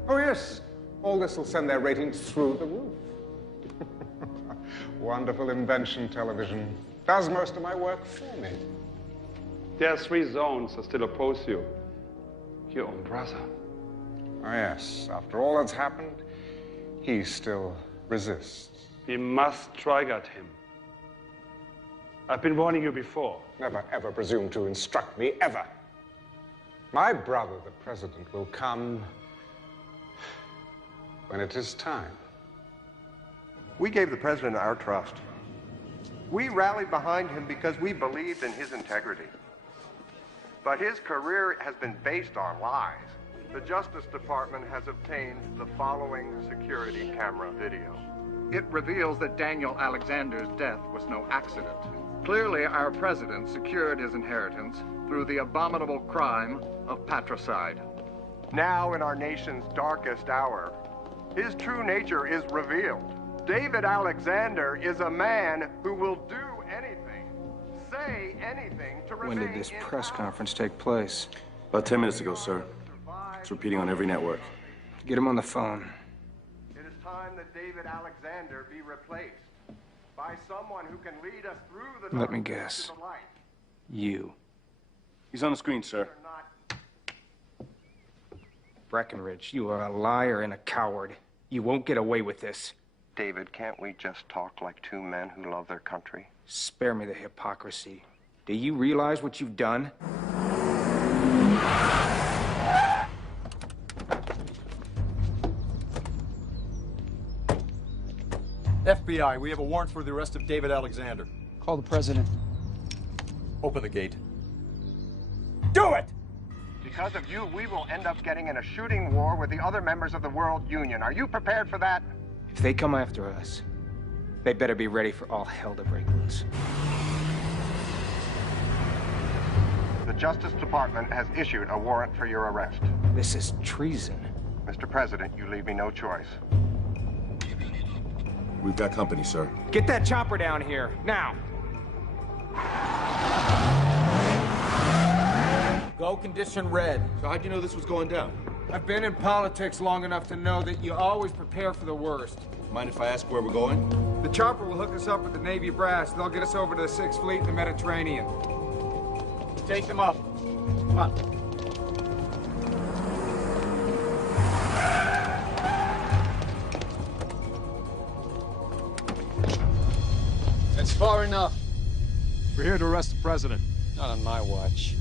Oh, yes. All this will send their ratings through the roof. Wonderful invention, television. Does most of my work for me. There are 3 zones that still oppose you. Your own brother. Oh, yes. After all that's happened, he still resists. We must strike at him. I've been warning you before. Never, ever presume to instruct me, ever. My brother, the president, will come when it is time. We gave the president our trust. We rallied behind him because we believed in his integrity. But his career has been based on lies. The Justice Department has obtained the following security camera video. It reveals that Daniel Alexander's death was no accident. Clearly, our president secured his inheritance through the abominable crime of patricide. Now, in our nation's darkest hour, his true nature is revealed. David Alexander is a man who will do anything, say anything to remain. When did this press conference take place? About 10 minutes ago, sir. It's repeating on every network. Get him on the phone. It is time that David Alexander be replaced by someone who can lead us through the Let me guess. You. He's on the screen, sir. Breckenridge, you are a liar and a coward. You won't get away with this. David, can't we just talk like 2 men who love their country? Spare me the hypocrisy. Do you realize what you've done? FBI, we have a warrant for the arrest of David Alexander. Call the president. Open the gate. Do it! Because of you, we will end up getting in a shooting war with the other members of the World Union. Are you prepared for that? If they come after us, they better be ready for all hell to break loose. The Justice Department has issued a warrant for your arrest. This is treason. Mr. President, you leave me no choice. We've got company, sir. Get that chopper down here, now! Go condition red. So how'd you know this was going down? I've been in politics long enough to know that you always prepare for the worst. Mind if I ask where we're going? The chopper will hook us up with the Navy brass. They'll get us over to the 6th Fleet in the Mediterranean. Take them up. Come on. That's far enough. We're here to arrest the president. Not on my watch.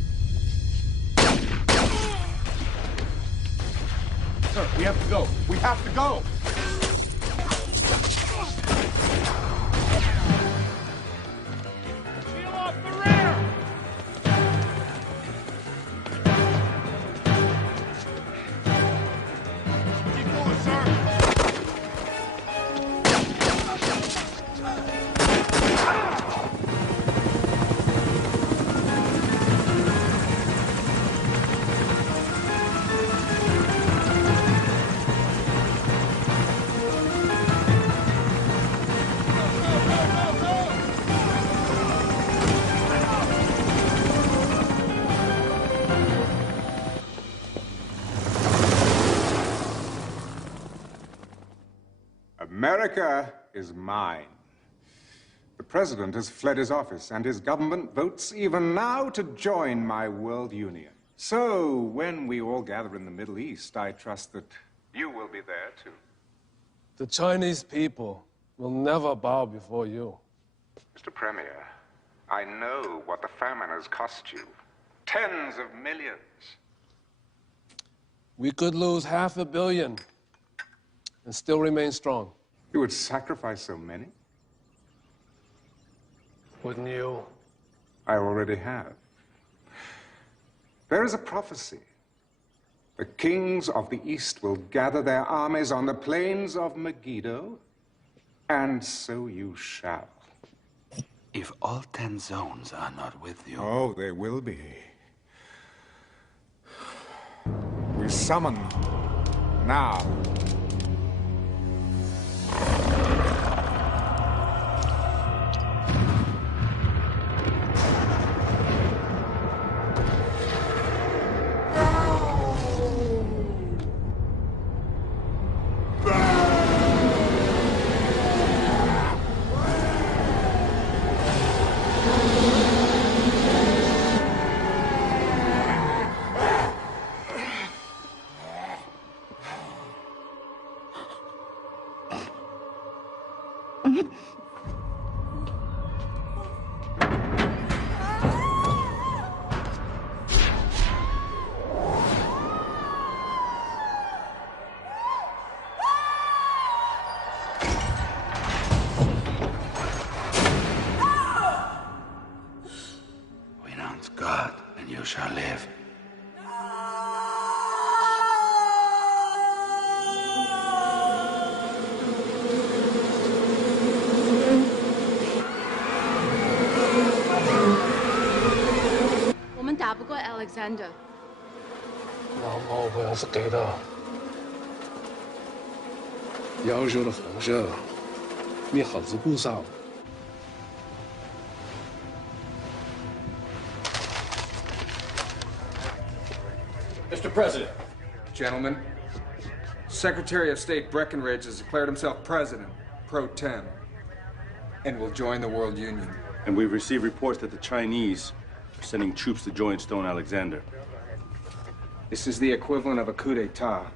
Sir, we have to go. We have to go! America is mine. The president has fled his office, and his government votes even now to join my world union. So, when we all gather in the Middle East, I trust that you will be there, too. The Chinese people will never bow before you. Mr. Premier, I know what the famine has cost you. Tens of millions. We could lose $500 million and still remain strong. You would sacrifice so many? Wouldn't you? I already have. There is a prophecy. The kings of the East will gather their armies on the plains of Megiddo, and so you shall. If all 10 zones are not with you... Oh, they will be. We summon now. Renounce God, and you shall live. Alexander. 老毛不要是给的，要求的红色，你好自不少。 Mr. President. Gentlemen, Secretary of State Breckinridge has declared himself president, pro tem, and will join the World Union. And we've received reports that the Chinese are sending troops to join Stone Alexander. This is the equivalent of a coup d'etat.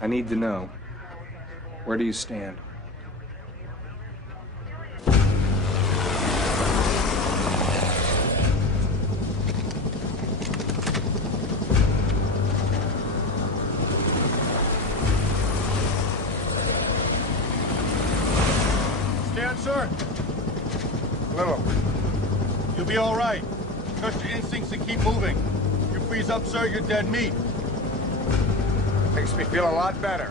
I need to know, where do you stand? Stand, sir. Little. You'll be all right. Trust your instincts and keep moving. If you freeze up, sir, you're dead meat. Makes me feel a lot better.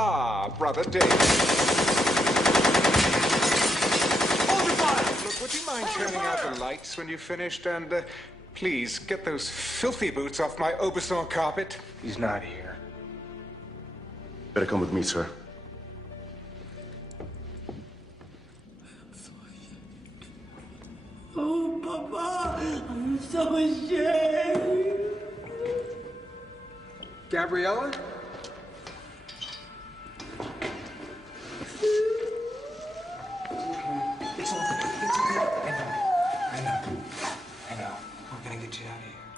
Ah, Brother David. Hold your fire! Look, would you mind turning out the lights when you've finished? And please, get those filthy boots off my Aubusson carpet. He's not here. Better come with me, sir. Oh, Papa, I'm so ashamed. Gabriella? It's okay. It's okay. I know. We're gonna get you out of here.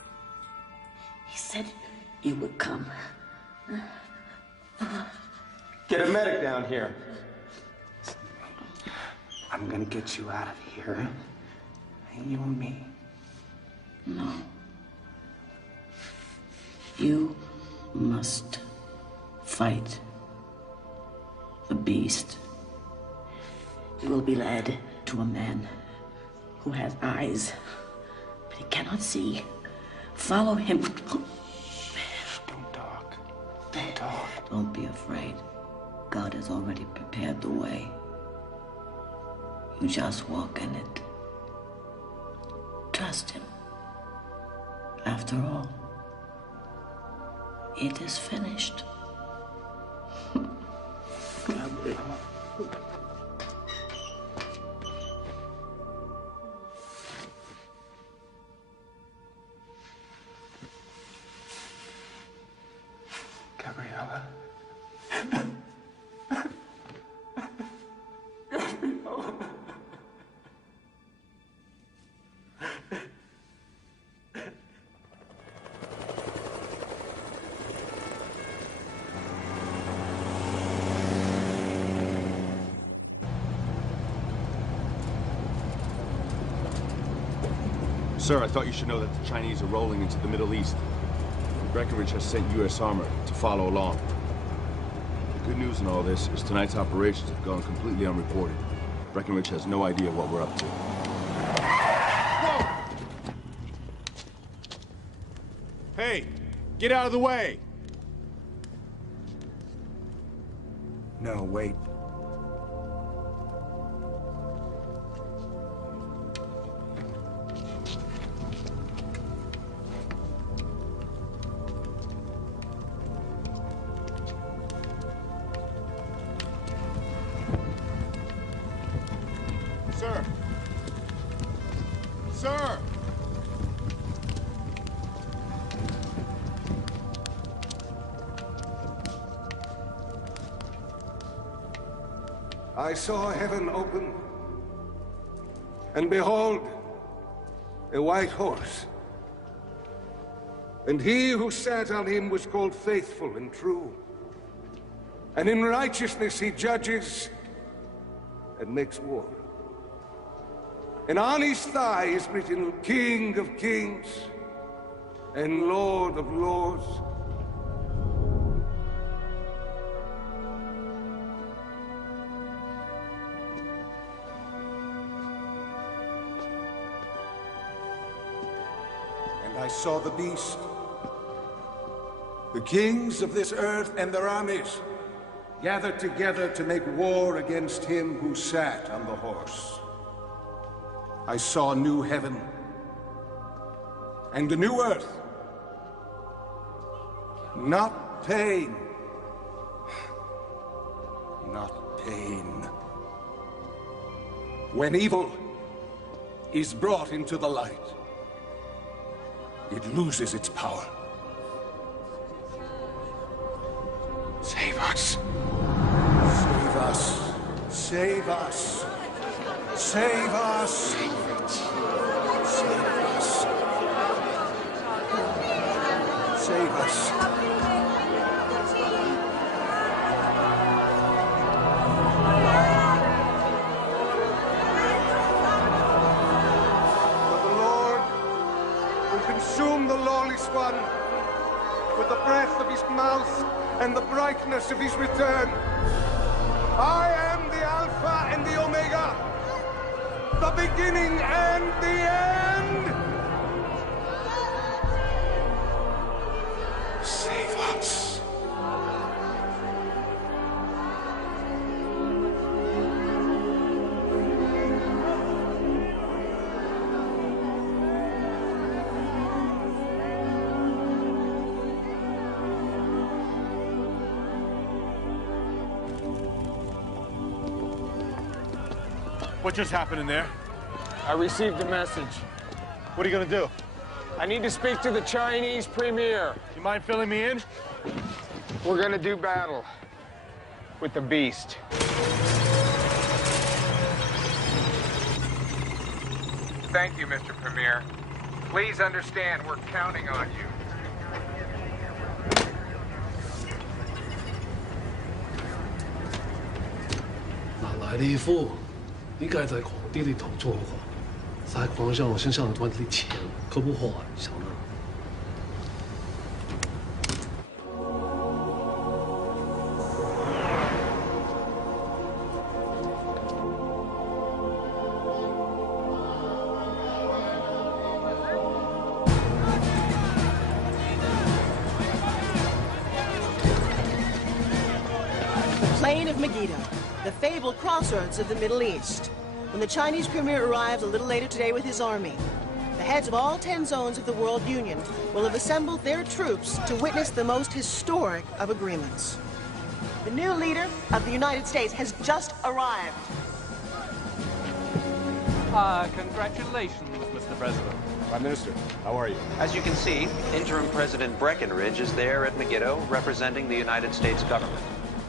He said you would come. Get a medic down here. I'm gonna get you out of here. And you and me. No. You must fight the beast. You will be led to a man who has eyes, but he cannot see. Follow him. Don't talk. Don't talk. Don't be afraid. God has already prepared the way. You just walk in it. Trust him. After all, it is finished. Gabriella. Sir, I thought you should know that the Chinese are rolling into the Middle East. Breckinridge has sent U.S. armor to follow along. The good news in all this is tonight's operations have gone completely unreported. Breckinridge has no idea what we're up to. Whoa! Hey, get out of the way! No, wait. Sir! Sir! I saw heaven open, and behold, a white horse. And he who sat on him was called Faithful and True. And in righteousness he judges and makes war. And on his thigh is written King of Kings and Lord of Lords. And I saw the beast, the kings of this earth and their armies, gathered together to make war against him who sat on the horse. I saw a new heaven and a new earth. Not pain. Not pain. When evil is brought into the light, it loses its power. Save us. Save us. Save us. Save us. Save us. Save us. For the Lord will consume the lawless one with the breath of his mouth and the brightness of his return. I am the Alpha and the Omega, the beginning and the end. Save us. What just happened in there? I received a message. What are you gonna do? I need to speak to the Chinese premier. You mind filling me in? We're gonna do battle with the beast. Thank you, Mr. Premier. Please understand we're counting on you. 哪来的一副？你该在皇帝的头做过。撒谎向我身上端啲錢，佢冇害小呢？ Plain of Megiddo, the fabled crossroads of the Middle East. When the Chinese premier arrives a little later today with his army, the heads of all 10 zones of the World Union will have assembled their troops to witness the most historic of agreements. The new leader of the United States has just arrived. Congratulations, Mr. President. Prime Minister, how are you? As you can see, interim President Breckinridge is there at Megiddo representing the United States government,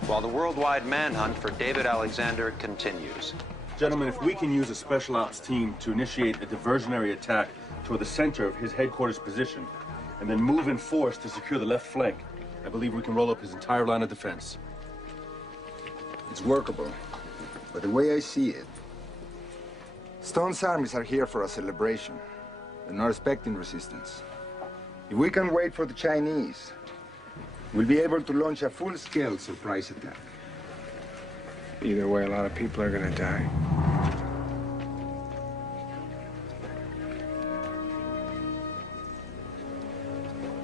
while the worldwide manhunt for David Alexander continues. Gentlemen, if we can use a special ops team to initiate a diversionary attack toward the center of his headquarters position, and then move in force to secure the left flank, I believe we can roll up his entire line of defense. It's workable, but the way I see it, Stone's armies are here for a celebration. They're not expecting resistance. If we can wait for the Chinese, we'll be able to launch a full-scale surprise attack. Either way, a lot of people are gonna die.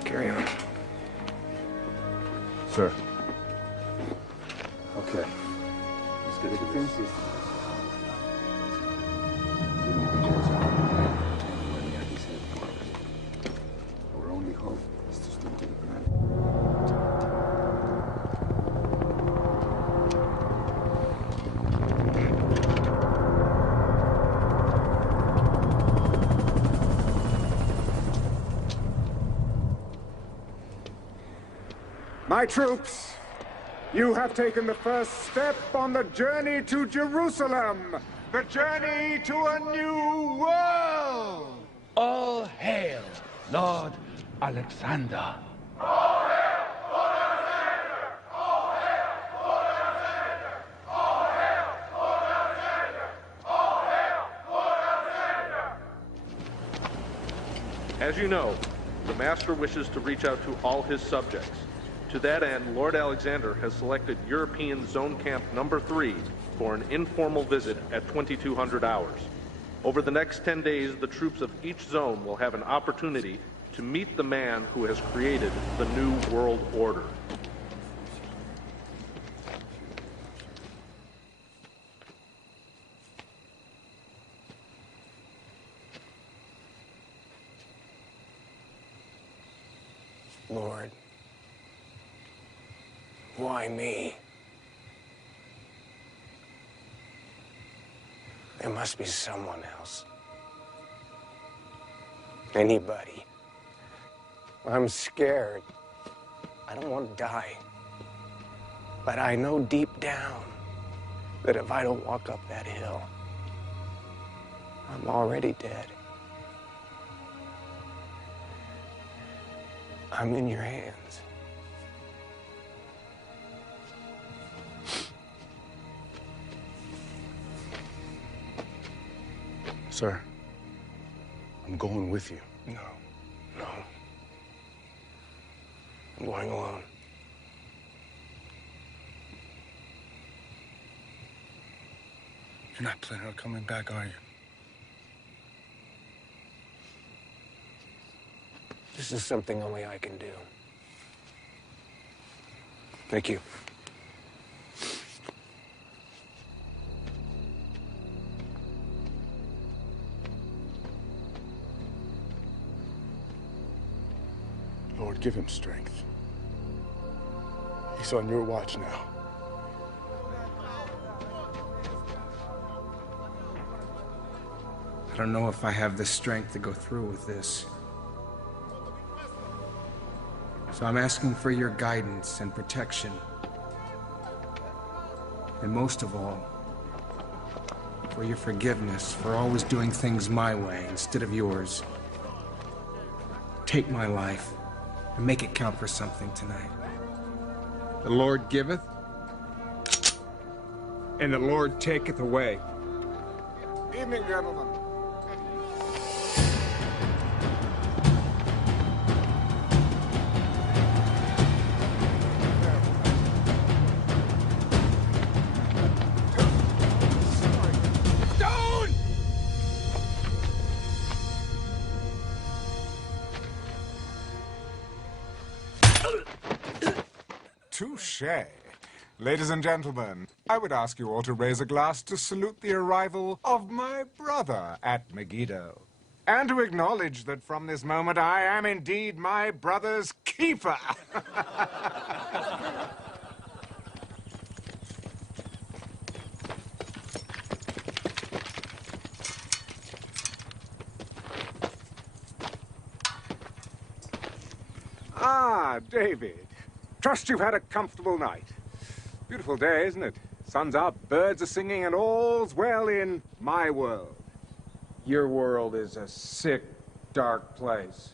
Carry on. Sir. Okay. Let's get to this. Our only hope is to stick to the plan. My troops, you have taken the first step on the journey to Jerusalem, the journey to a new world! All hail, Lord Alexander. As you know, the Master wishes to reach out to all his subjects. To that end, Lord Alexander has selected European Zone Camp Number 3 for an informal visit at 2200 hours. Over the next 10 days, the troops of each zone will have an opportunity to meet the man who has created the New World Order. Lord, why me? There must be someone else. Anybody. I'm scared. I don't want to die. But I know deep down that if I don't walk up that hill, I'm already dead. I'm in your hands. Sir, I'm going with you. No. I'm going alone. You're not planning on coming back, are you? This is something only I can do. Thank you. Lord, give him strength. He's on your watch now. I don't know if I have the strength to go through with this. So I'm asking for your guidance and protection. And most of all, for your forgiveness for always doing things my way instead of yours. Take my life and make it count for something tonight. The Lord giveth, and the Lord taketh away. Evening, gentlemen. Touché. Ladies and gentlemen, I would ask you all to raise a glass to salute the arrival of my brother at Megiddo, and to acknowledge that from this moment I am indeed my brother's keeper. Ah, David. Trust you've had a comfortable night. Beautiful day, isn't it? Sun's up, birds are singing, and all's well in my world. Your world is a sick, dark place.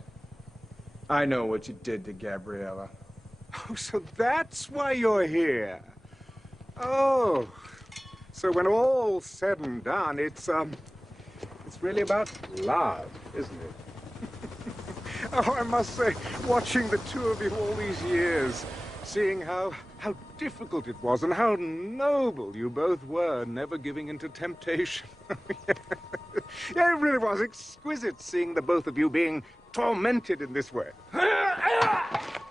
I know what you did to Gabriella. Oh, so that's why you're here. Oh, so when all's said and done, it's really about love, isn't it? Oh, I must say, watching the two of you all these years, seeing how difficult it was and how noble you both were, never giving in to temptation. Yeah, it really was exquisite seeing the both of you being tormented in this way.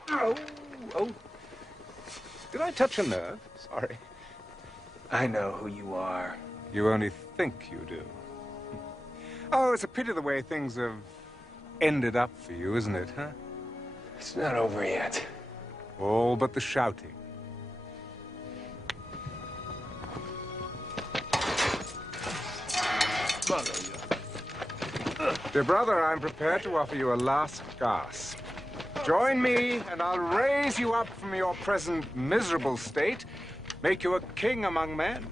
Oh. Did I touch a nerve? Sorry. I know who you are. You only think you do. Oh, it's a pity the way things have ended up for you, isn't it, huh? It's not over yet. All but the shouting. Dear brother, I'm prepared to offer you a last gasp. Join me, and I'll raise you up from your present miserable state, make you a king among men.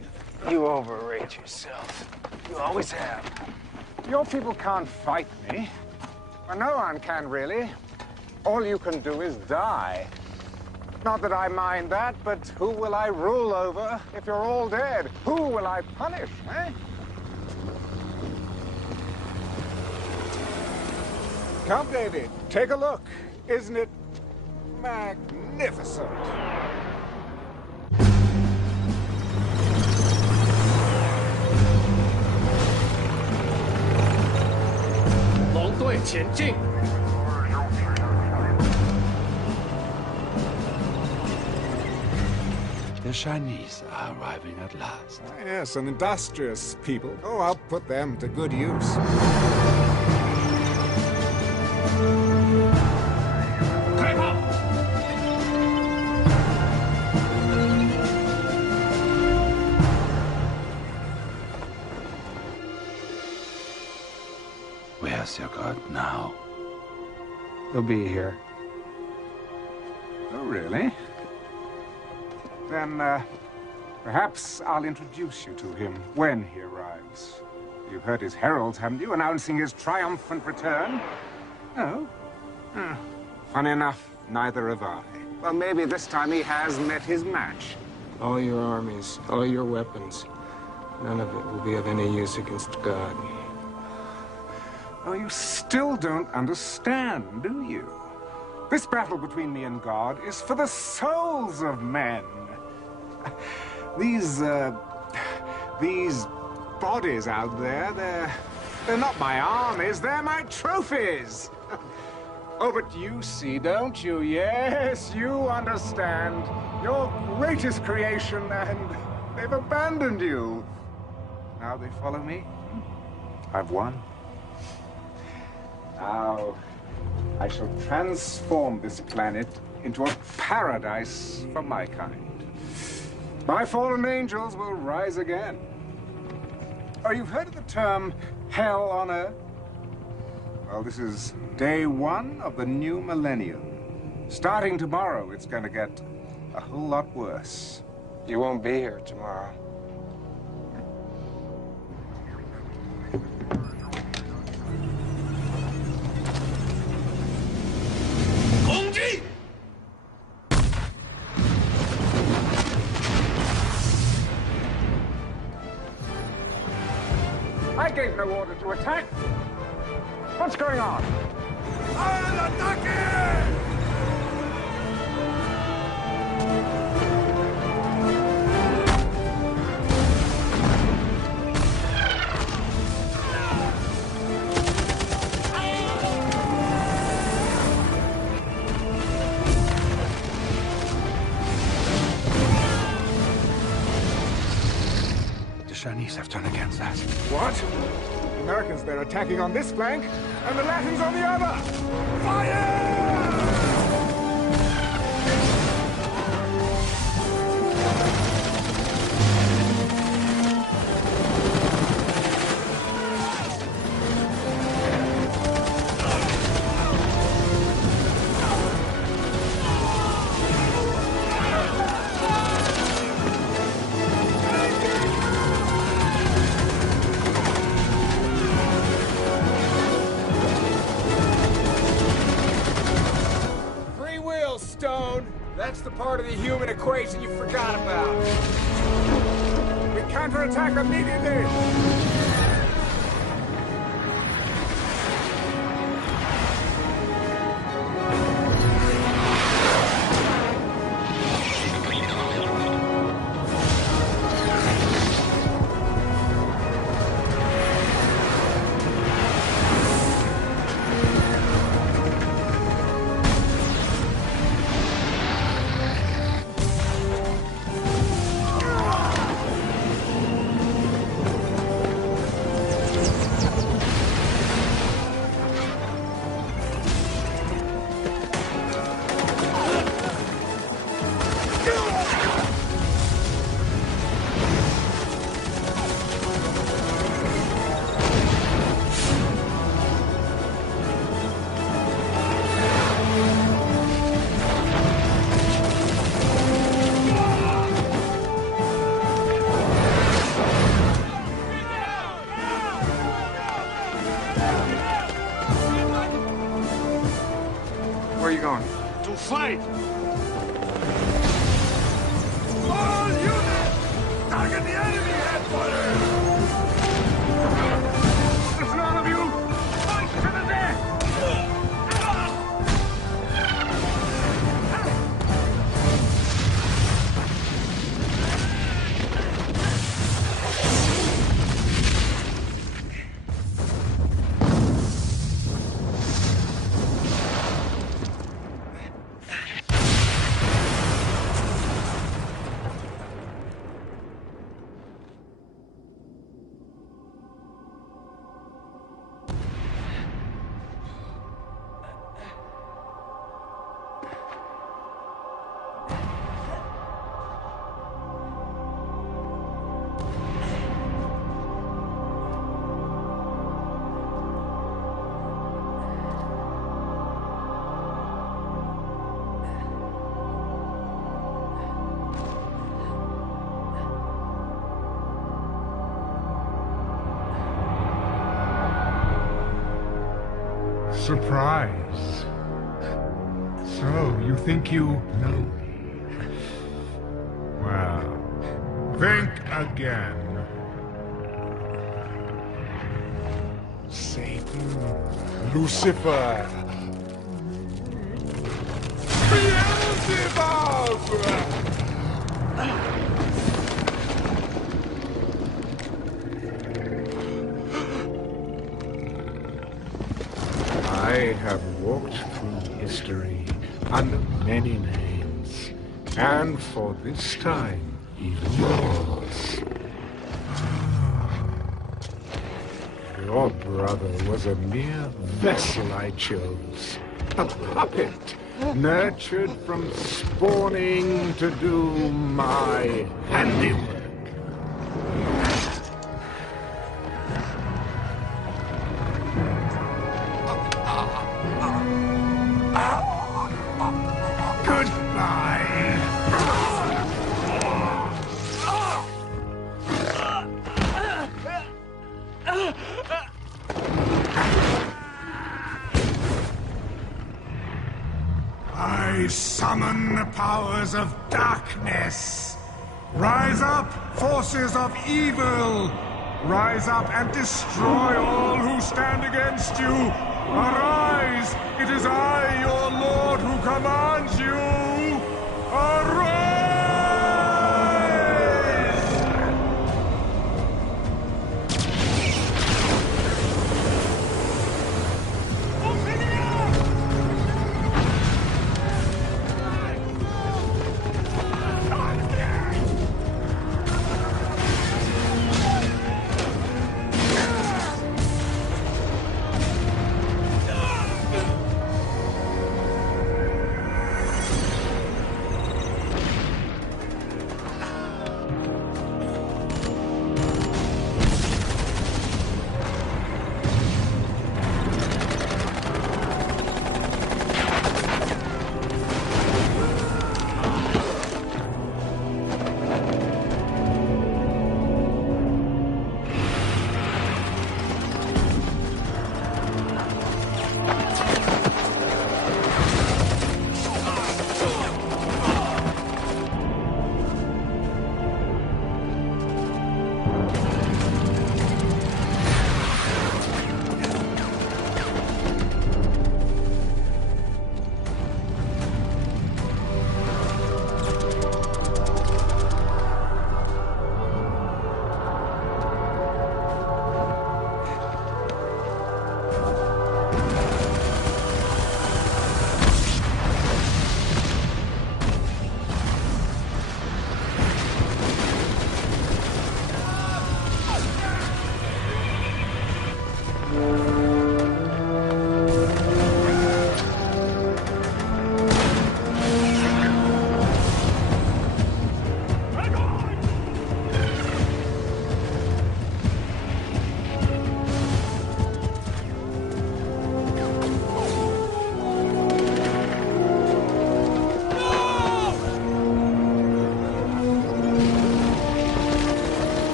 You overrate yourself. You always have. Your people can't fight me. Well, no one can, really. All you can do is die. Not that I mind that, but who will I rule over if you're all dead? Who will I punish, eh? Come, David, take a look. Isn't it magnificent? The Chinese are arriving at last. Yes, an industrious people. Oh, I'll put them to good use. Where's your God now? He'll be here. Oh, really? Then, perhaps I'll introduce you to him when he arrives. You've heard his heralds, haven't you, announcing his triumphant return? No? Funny enough, neither have I. Well, maybe this time he has met his match. All your armies, all your weapons, none of it will be of any use against God. Oh, you still don't understand, do you? This battle between me and God is for the souls of men. These bodies out there, they're not my armies, they're my trophies. Oh, but you see, don't you? Yes, you understand. Your greatest creation, and they've abandoned you. Now they follow me. I've won. Now, I shall transform this planet into a paradise for my kind. My fallen angels will rise again. Oh, you've heard of the term hell on earth? Well, this is day one of the new millennium. Starting tomorrow, it's going to get a whole lot worse. You won't be here tomorrow. I gave no order to attack. What's going on? I'll attack it! Chinese have turned against us. What? The Americans, they're attacking on this flank, and the Latins on the other! Fire! That's the part of the human equation you forgot about. We counterattack immediately! Where are you going? To fight! All units! Target the enemy headquarters! Listen, all of you! Fight to the death! Surprise. So, you think you know me? Well, think again. Satan, Lucifer, Beelzebub! I have walked through history under many names, and for this time, even yours. Your brother was a mere vessel I chose, a puppet, nurtured from spawning to do my handiwork. I summon the powers of darkness. Rise up, forces of evil. Rise up and destroy all who stand against you. Arise! It is I, your Lord, who commands you. Arise!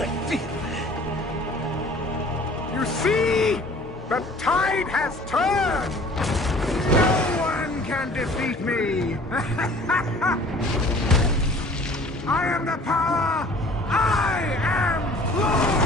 as I feel. You see? The tide has turned! No one can defeat me! I am the power! I am Lord!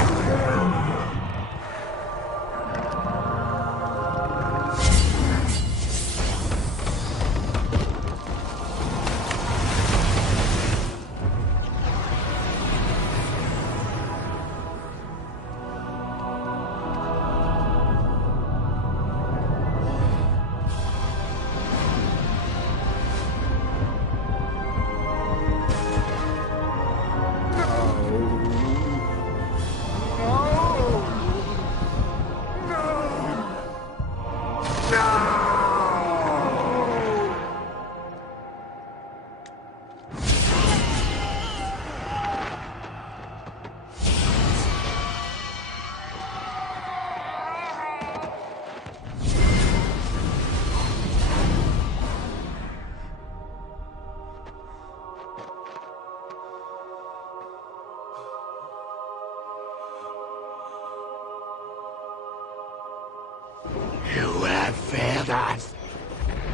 You have failed us.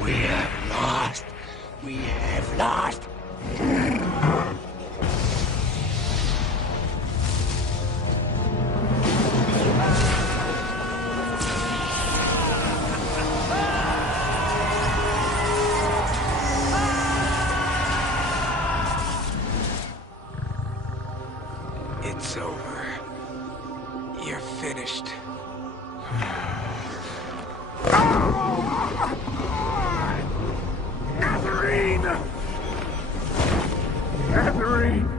We have lost. We have lost. It's over. You're finished. Nazarene! Nazarene!